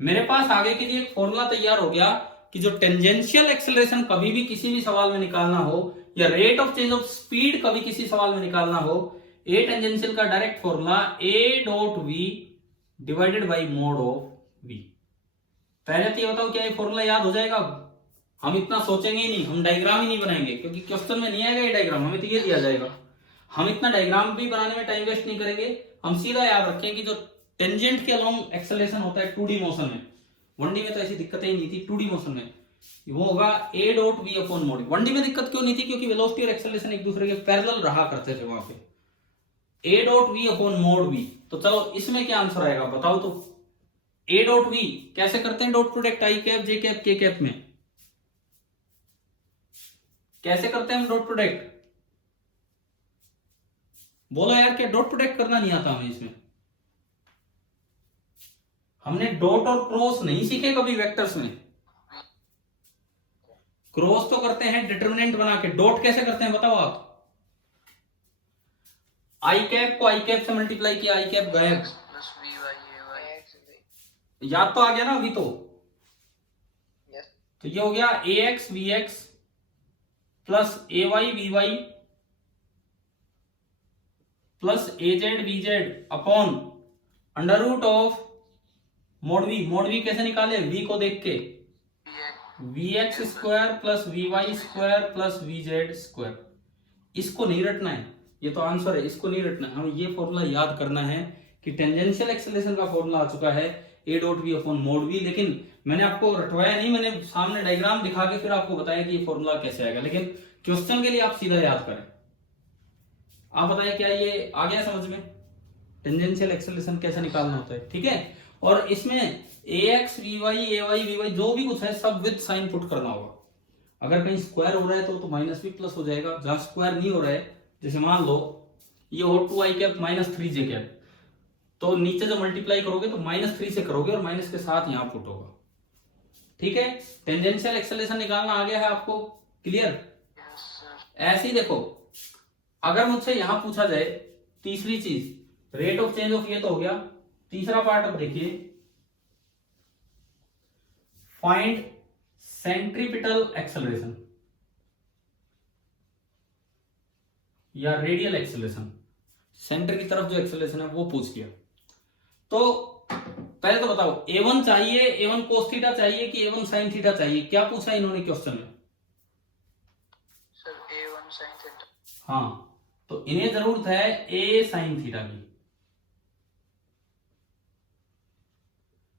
मेरे पास आगे के लिए एक फॉर्मूला तैयार हो गया कि जो टेंजेंशियल एक्सेलरेशन कभी भी किसी भी सवाल में निकालना हो, या rate of change of speed कभी किसी सवाल में निकालना हो, ए टेंजेंशियल का direct formula A dot V divided by mod of V. पहले तो ये बताओ क्या ये फॉर्मूला याद हो जाएगा? हम इतना सोचेंगे ही नहीं, हम डायग्राम ही नहीं बनाएंगे, क्योंकि क्वेश्चन में नहीं आएगा ये डायग्राम, हमें तो ये दिया जाएगा। हम इतना डायग्राम भी बनाने में टाइम वेस्ट नहीं करेंगे, हम सीधा याद रखें कि जो टेंजेंट के अलोंग एक्सेलरेशन होता है 2D मोशन में, 1D में तो ऐसी दिक्कतें ही नहीं थी, 2D मोशन में वो होगा A dot V upon mod. 1D में दिक्कत क्यों नहीं थी? क्योंकि वेलोसिटी और एक्सेलरेशन एक दूसरे के पैरेलल रहा करते थे वहां पे। A dot V upon mod V, तो चलो इसमें क्या आंसर आएगा बताओ तो। ए डॉट वी कैसे करते हैं dot product I cap J cap के कैप में, कैसे करते हैं हम डॉट प्रोडक्ट? बोलो यार, क्या डॉट प्रोडक्ट करना नहीं आता हमें? इसमें हमने डॉट और क्रॉस नहीं सीखे कभी वेक्टर्स में। क्रॉस तो करते हैं डिटरमिनेंट बना के, डॉट कैसे करते हैं बताओ आप? आई कैप को आई कैप से मल्टीप्लाई किया, आई कैप गायब, याद तो आ गया ना अभी तो। तो ये हो गया a x v x plus A y v y plus A z v z upon under root of mod v. Mod v कैसे निकाले? वी को देख के, v x square plus we y square plus we z square. इसको नहीं रटना है, ये तो आंसर है, इसको नहीं रटना है, हमें ये फॉर्मूला याद करना है कि टेंजेंशियल एक्सेलरेशन का फॉर्मूला आ चुका है A dot V upon mod V. लेकिन मैंने आपको रटवाया नहीं, मैंने सामने डायग्राम दिखा के फिर आपको बताया कि ये फॉर्मूला कैसे आएगा, लेकिन क्वेश्चन के लिए आप सीधा याद करें। आप बताइए क्या ये आ गया समझ में? टेंजेंशियल एक्सेलरेशन कैसे निकालना होता है, ठीक है। और इसमें a x v y a y v y जो भी कुछ है सब विद साइन पुट करना होगा। अगर कहीं स्क्वायर हो रहा है तो माइनस भी प्लस हो जाएगा, जहां स्क्वायर नहीं हो रहा है, जैसे मान लो ये हो 2i cap minus 3j cap, तो नीचे जो मल्टीप्लाई करोगे तो -3 से करोगे और माइनस के साथ यहां पुट होगा, ठीक है। टेंजेंशियल एक्सेलरेशन निकालना आ गया है आपको, क्लियर? ऐसे ही देखो, अगर मुझसे यहां पूछा जाए तीसरी चीज, रेट ऑफ चेंज ऑफ ये तो हो गया, तीसरा पार्ट अब देखिए, फाइंड सेंट्रीपिटल एक्सेलरेशन या रेडियल एक्सेलरेशन, सेंटर की तरफ जो एक्सेलरेशन है वो पूछ लिया। तो पहले तो बताओ a1 चाहिए, a1 cos थीटा चाहिए कि a1 sin थीटा चाहिए? क्या पूछा इन्होंने क्वेश्चन में? Sir a1 sin theta. हाँ, तो इन्हें जरूरत है a sin थीटा की।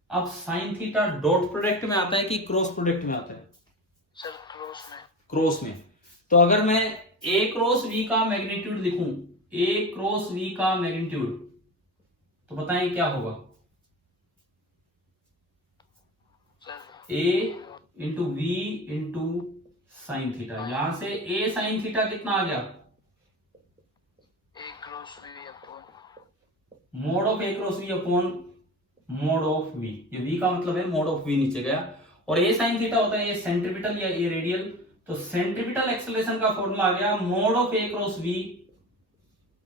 अब sin थीटा डॉट प्रोडक्ट में आता है कि क्रॉस प्रोडक्ट में आता है? सर क्रॉस में। क्रॉस में। तो अगर मैं a क्रॉस v का मैग्नीट्यूड लिखूं, a क्रॉस v का मैग्नीट्यूड, तो बताएं क्या होगा? a into V into sine theta. यहां से a साइन थीटा कितना आ गया? a cross v upon mod of a cross v upon mod of v। ये v का मतलब है मोड ऑफ v नीचे गया, और a साइन थीटा होता है ये सेंट्रीपिटल या ये रेडियल। तो सेंट्रीपिटल एक्सेलरेशन का फॉर्मूला आ गया mod of a cross v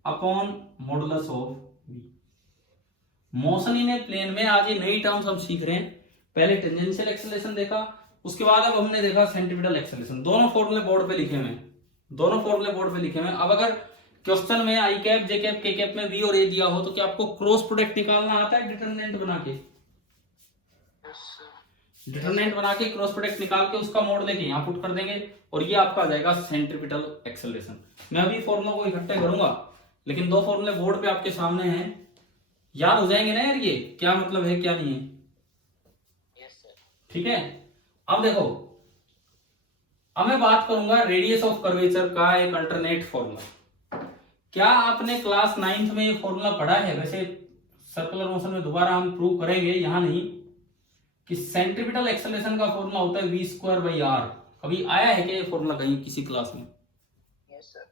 upon modulus of v। Motion in a plane में आज ये नई टर्म्स हम सीख रहे हैं। पहले टेंजेंशियल एक्सेलरेशन देखा, उसके बाद अब हमने देखा सेंट्रीपिटल एक्सेलरेशन। दोनों फॉर्मूले बोर्ड पे लिखे हुए हैं, दोनों फॉर्मूले बोर्ड पे लिखे हुए हैं। अब अगर क्वेश्चन में आई कैप जे कैप के कैप में वी और ए दिया हो तो क्या आपको क्रॉस प्रोडक्ट निकालना आता है? डिटरमिनेंट बना के, डिटरमिनेंट बना के क्रॉस प्रोडक्ट निकाल के उसका मोड लेके यहाँ पुट कर देंगे और ये आपका आ जाएगा सेंट्रीपिटल एक्सेलरेशन। मैं अभी फॉर्मूला को इकट्ठे करूंगा, लेकिन दो फॉर्मूले बोर्ड पे आपके सामने हैं, याद हो जाएंगे ना यार ये क्या मतलब है क्या नहीं है, ठीक है। अब देखो, अब मैं बात करूंगा रेडियस ऑफ कर्वेचर का एक अल्टरनेट फॉर्मूला। क्या आपने क्लास 9th में ये फॉर्मूला पढ़ा है? वैसे सर्कुलर मोशन में दोबारा हम प्रूव करेंगे, यहां नहीं, कि सेंट्रीपिटल एक्सेलरेशन का फॉर्मूला होता है वी स्क्वायर बाई आर। कभी आया है क्या ये फॉर्मूला कहीं किसी क्लास में? Yes sir.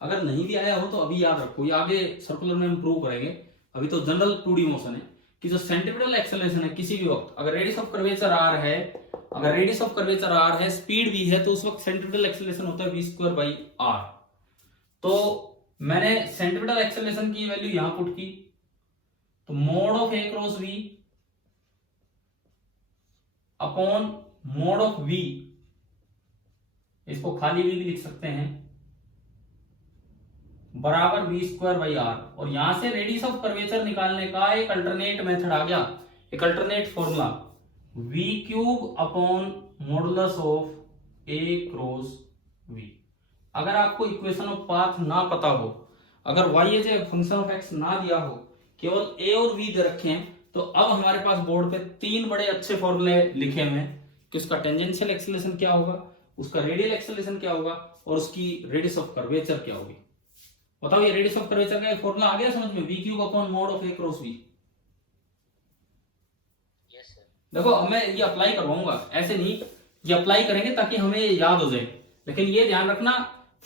अगर नहीं भी आया हो तो अभी याद रखो, ये आगे सर्कुलर में हम प्रूव करेंगे। अभी तो जनरल 2D मोशन है कि जो सेंट्रीपिटल एक्सेलरेशन है किसी भी वक्त, अगर रेडियस ऑफ कर्वेचर आर है, अगर रेडियस ऑफ कर्वेचर आर है, स्पीड v है, तो उस वक्त सेंट्रीपिटल एक्सेलरेशन होता है वी स्क्वायर बाई आर। तो मैंने सेंट्रीपिटल एक्सेलरेशन की वैल्यू यहां पुट की, तो mod of a cross v upon mod of v, इसको खाली v भी लिख सकते हैं, बराबर v स्क्वायर बाई आर। और यहां से रेडियस ऑफ कर्वेचर निकालने का एक अल्टरनेट मेथड आ गया, एक alternate formula, v cube upon modulus of a cross v। अगर आपको इक्वेशन ऑफ पाथ ना पता हो, अगर y as a function of x ना दिया हो, केवल a और v दे रखे हैं, तो अब हमारे पास बोर्ड पे तीन बड़े अच्छे फॉर्मूले लिखे हुए हैं कि उसका टेंजेंशियल एक्सेलरेशन क्या होगा, उसका रेडियल एक्सेलरेशन क्या होगा, और उसकी रेडियस ऑफ कर्वेचर क्या होगी। बताओ ये रेडियस ऑफ कर्वेचर का फॉर्मूला आ गया समझ में, v cube upon mod of a cross v। Yes sir. देखो अब मैं ये अप्लाई करवाऊंगा, ऐसे नहीं, ये अप्लाई करेंगे ताकि हमें याद हो जाए, लेकिन ये ध्यान रखना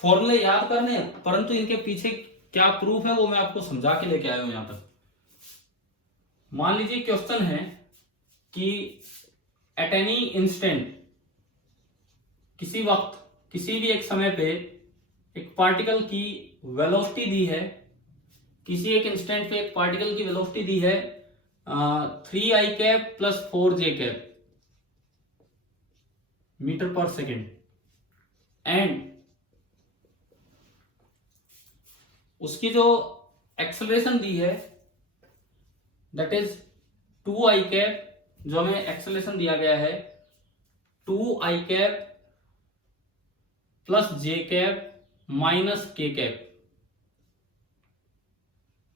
फॉर्मूले याद करने, परंतु इनके पीछे क्या प्रूफ है वो मैं आपको समझा के लेके आया हूं यहां तक। मान लीजिए क्वेश्चन है कि एट एनी इंस्टेंट, किसी वक्त किसी भी एक समय पे एक पार्टिकल की वेलोसिटी दी है, किसी एक इंस्टेंट पे एक पार्टिकल की वेलोसिटी दी है 3i cap plus 4j cap metre पर सेकेंड, एंड उसकी जो एक्सेलरेशन दी है दैट इज 2i कैप, जो हमें एक्सेलरेशन दिया गया है 2i cap plus j cap minus k cap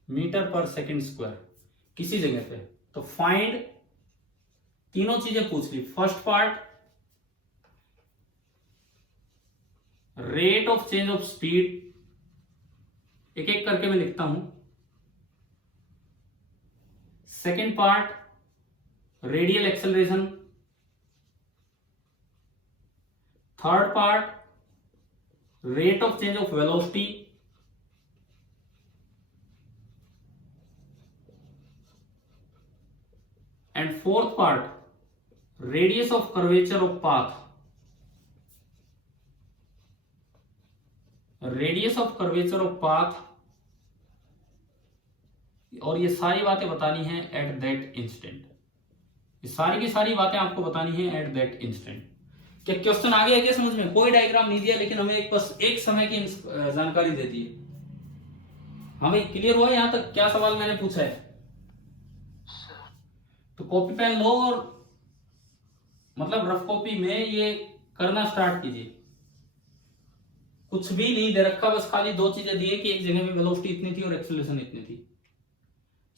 metre पर सेकेंड स्क्वायर किसी जगह पे। तो फाइंड, तीनों चीजें पूछ ली। First part rate of change of speed, एक एक करके मैं लिखता हूं। Second part radial acceleration, third part rate of change of velocity, and fourth part radius of curvature of path. Radius of curvature of path, और ये सारी बातें बतानी है एट दैट इंस्टेंट। ये सारी की सारी बातें आपको बतानी है एट दैट इंस्टेंट। क्या क्वेश्चन आगे है क्या समझ में? कोई डायग्राम नहीं दिया, लेकिन हमें एक बस एक समय की जानकारी दे दी है। हमें क्लियर हुआ यहां तक क्या सवाल मैंने पूछा है? तो कॉपी पेन लो और मतलब रफ कॉपी में ये करना स्टार्ट कीजिए। कुछ भी नहीं दे रखा, बस खाली दो चीजें दी है कि एक जगह पे वेलोसिटी इतनी थी और एक्सेलरेशन इतनी थी।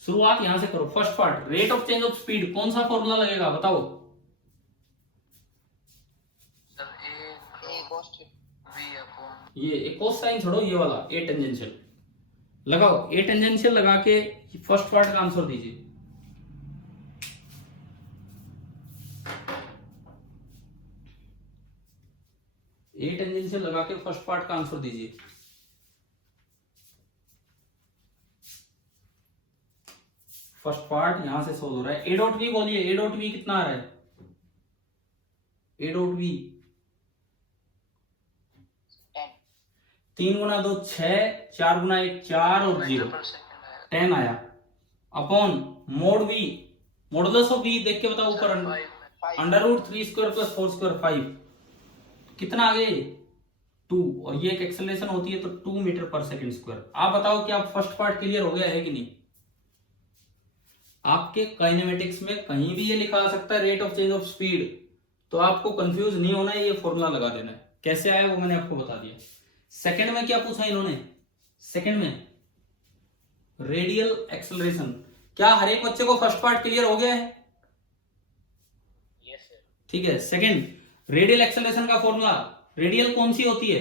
शुरुआत यहां से करो। First part rate of change of speed, कौन सा फॉर्मूला लगेगा बताओ? ये एक कोस साइन छोड़ो, ये वाला ए टेंजेंशियल लगाओ। ए टेंजेंशियल लगा के फर्स्ट पार्ट का आंसर दीजिए। ए टेंजेंशियल लगा के फर्स्ट पार्ट का आंसर दीजिए। फर्स्ट पार्ट यहां से सोल्व हो रहा है। ए डॉट वी बोलिए, ए डॉट वी कितना आ रहा है? ए डॉट वी 3 गुना 2 6, 4 गुना 1 4 और 0 10 आया। Upon mod V, modulus of V देख के बताओ ऊपर, under root 3 square plus 4 square 5, कितना आ गए 2, और ये एक एक्सेलरेशन होती है तो 2 मीटर पर सेकेंड स्क्वायर। आप बताओ कि आप फर्स्ट पार्ट क्लियर हो गया है कि नहीं? आपके काइनेमेटिक्स में कहीं भी ये लिखा आ सकता है rate of change of speed, तो आपको कंफ्यूज नहीं होना है, ये फॉर्मूला लगा देना है। कैसे आया वो मैंने आपको बता दिया। सेकंड में क्या पूछा इन्होंने? सेकंड में रेडियल एक्सेलरेशन। क्या हर एक बच्चे को फर्स्ट पार्ट क्लियर हो गया है? Yes sir. ठीक है। सेकंड रेडियल एक्सेलरेशन का फॉर्मूला, रेडियल कौन सी होती है?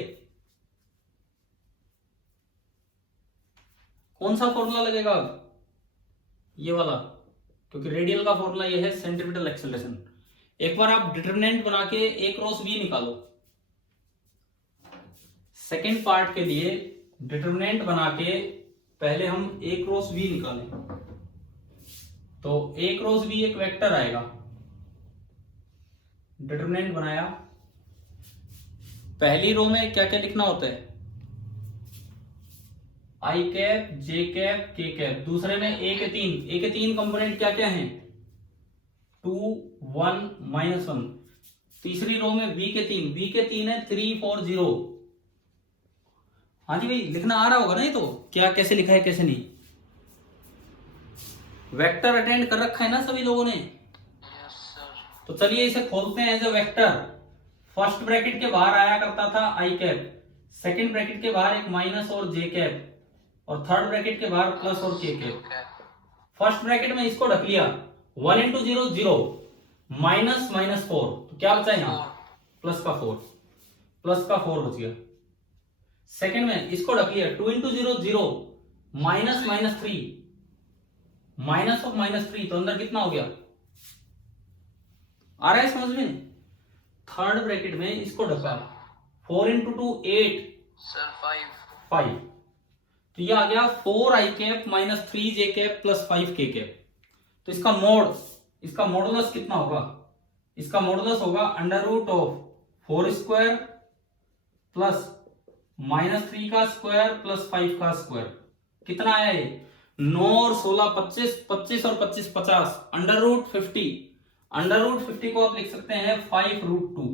कौन सा फॉर्मूला लगेगा अब? ये वाला, क्योंकि रेडियल का फॉर्मूला ये है सेंट्रीपिटल एक्सेलरेशन। एक बार आप डिटरमिनेंट बना के ए क्रॉस वी निकालो। सेकेंड पार्ट के लिए डिटरमिनेंट बना के पहले हम ए क्रॉस वी निकालें, तो ए क्रॉस वी एक वेक्टर आएगा। डिटरमिनेंट बनाया, पहली रो में क्या क्या लिखना होता है? आई कैप, जे कैप, के कैप। दूसरे में ए के तीन कंपोनेंट क्या क्या हैं? 2 1 -1। तीसरी रो में v के 3 है 3 4 0। हाँ जी भाई, लिखना आ रहा होगा ना ये तो, क्या कैसे लिखा है कैसे नहीं। वेक्टर अटेंड कर रखा है ना सभी लोगों ने। Yes sir. तो चलिए इसे खोलते हैं as a vector. First bracket के बाहर आया करता था आई कैप, सेकेंड ब्रैकेट के बाहर एक माइनस और जे कैप, और थर्ड ब्रैकेट के बाहर प्लस और के कैप। फर्स्ट ब्रैकेट में इसको ढक लिया, 1 इंटू 0 0, माइनस माइनस 4, तो क्या बचा यहाँ प्लस का 4, प्लस का 4 बच गया। सेकेंड में इसको ढक लिया, 2 into 0 0, minus minus 3, minus of minus 3, तो अंदर कितना हो गया, आ रहा है समझ में। थर्ड ब्रैकेट में इसको ढका, 4 इंटू 2 8 सर 5, तो ये आ गया 4 आई कैप माइनस 3 जे कैप प्लस 5 के कैप। तो इसका मोड, इसका मॉडुलस कितना होगा, इसका मॉडुलस होगा under root of 4 square plus minus 3 का स्क्वायर प्लस 5 का स्क्वायर। कितना आया ये, 9 और 16 25, 25 और 25 50, अंडर रूट 50। अंडर रूट 50 को आप लिख सकते हैं 5 रूट 2।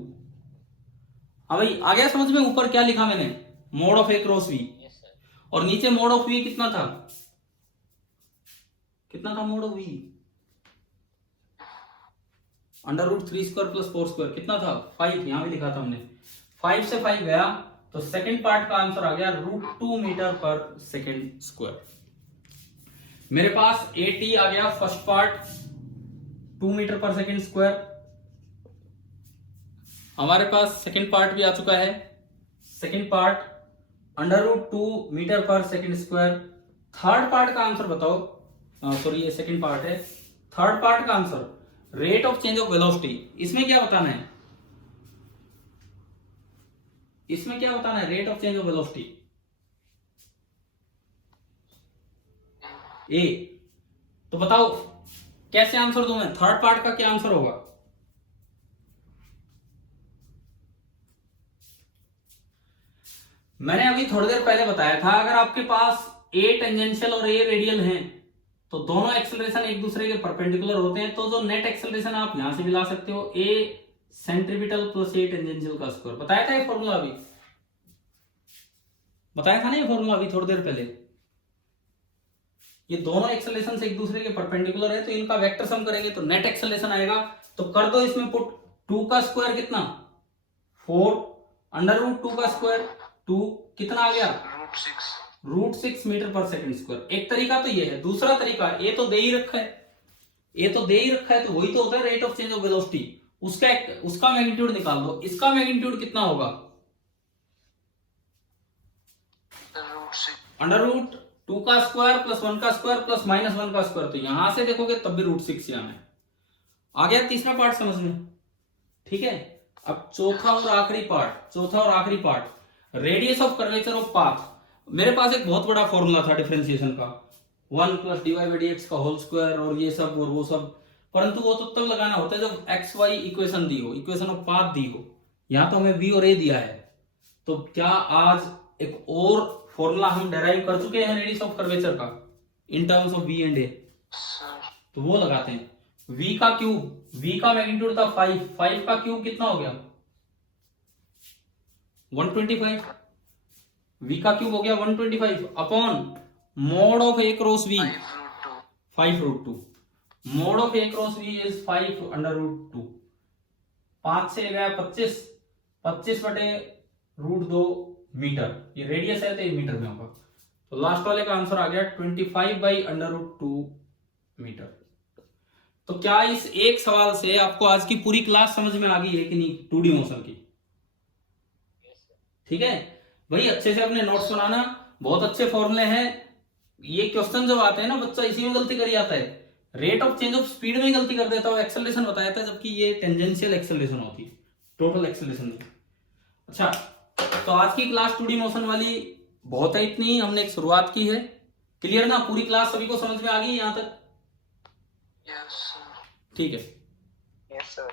हाँ भाई आ गया समझ में। ऊपर क्या लिखा मैंने, mod of A cross V, yes sir. और नीचे मोड ऑफ वी कितना था, कितना था mod of V, under root 3 square plus 4 square, कितना था 5, यहां भी लिखा था हमने। 5 से 5 गया तो सेकंड पार्ट का आंसर आ गया रूट 2 मीटर पर सेकंड स्क्वायर। मेरे पास AT आ गया फर्स्ट पार्ट 2 मीटर पर सेकंड स्क्वायर। हमारे पास सेकंड पार्ट भी आ चुका है, second part under root 2 metre पर सेकंड स्क्वायर। थर्ड पार्ट का आंसर बताओ, सॉरी ये सेकंड पार्ट है। थर्ड पार्ट का answer rate of change of velocity, इसमें क्या बताना है, इसमें क्या बताना है, rate of change of velocity a. तो बताओ कैसे आंसर दूं मैं, थर्ड पार्ट का क्या आंसर होगा, मैंने अभी थोड़ी देर पहले बताया था अगर आपके पास A टेंजेंशियल और A रेडियल हैं तो दोनों एक्सेलरेशन एक दूसरे के परपेंडिकुलर होते हैं, तो जो नेट एक्सेलरेशन आप यहां से भी ला सकते हो, A centripetal plus A tangential का स्क्वायर। बताया था ये फॉर्मूला, अभी बताया था ना ये फॉर्मूला अभी थोड़ी देर पहले। ये दोनों एक्सेलरेशन से एक दूसरे के परपेंडिकुलर है तो इनका वेक्टर सम करेंगे तो नेट एक्सेलरेशन आएगा। तो कर दो इसमें पुट, 2 का स्क्वायर कितना 4, अंडर रूट 2 का स्क्वायर 2, कितना आ गया रूट 6 मीटर पर सेकंड स्क्वायर। एक तरीका तो ये है, दूसरा तरीका ये तो दे ही रखा है, ये तो दे ही रखा है, तो वही तो होता है rate of change of velocity. उसका मैग्नीट्यूड निकाल दो, इसका मैग्नीट्यूड कितना होगा अंडर रूट 2 का स्क्वायर प्लस 1 का स्क्वायर प्लस माइनस 1 का स्क्वायर। तो यहां से देखोगे तब भी रूट 6 यहां है। आ गया तीसरा पार्ट समझ में, ठीक है। अब चौथा और आखिरी part, radius of curvature of path. मेरे पास एक बहुत बड़ा फॉर्मूला था डिफरेंशिएशन का, 1 प्लस dy/dx का होल स्क्वायर और ये सब और वो सब, परंतु वो तो तब लगाना होता है जब XY इक्वेशन दी हो, इक्वेशन ऑफ पाथ दी हो। यहां तो हमें V और A दिया है, तो क्या आज एक और फॉर्मूला हम डेराइव कर चुके हैं रेडियस ऑफ कर्वेचर का in terms of V and A, तो वो लगाते हैं। V का क्यूब, V का मैग्नीट्यूड था 5, 5 का क्यूब कितना हो गया 125, V का क्यूब हो गया 125 upon mod of A cross V 5 root 2, mod of A cross V is 5 under root 2। 5 से गया 25, 25 बटे रूट 2 मीटर, ये रेडियस है तो ये मीटर में होगा। तो लास्ट वाले का आंसर आ गया 25 बाई अंडर रूट 2 मीटर। तो क्या इस एक सवाल से आपको आज की पूरी क्लास समझ में आ गई है कि नहीं 2D मोशन की, ठीक है भाई। अच्छे से अपने नोट्स बनाना, बहुत अच्छे फॉर्मूले हैं। ये क्वेश्चन जब आते हैं ना बच्चा इसी में गलती कर जाता है, rate of change of speed में गलती कर देता है, एक्सेलरेशन बताया था जबकि ये टेंजेंशियल एक्सेलरेशन होती है, टोटल एक्सेलरेशन नहीं। अच्छा तो आज की क्लास 2D मोशन वाली बहुत है, इतनी हमने एक शुरुआत की है। क्लियर ना, पूरी क्लास सभी को समझ में आ गई यहां तक, यस सर। ठीक है। Yes sir.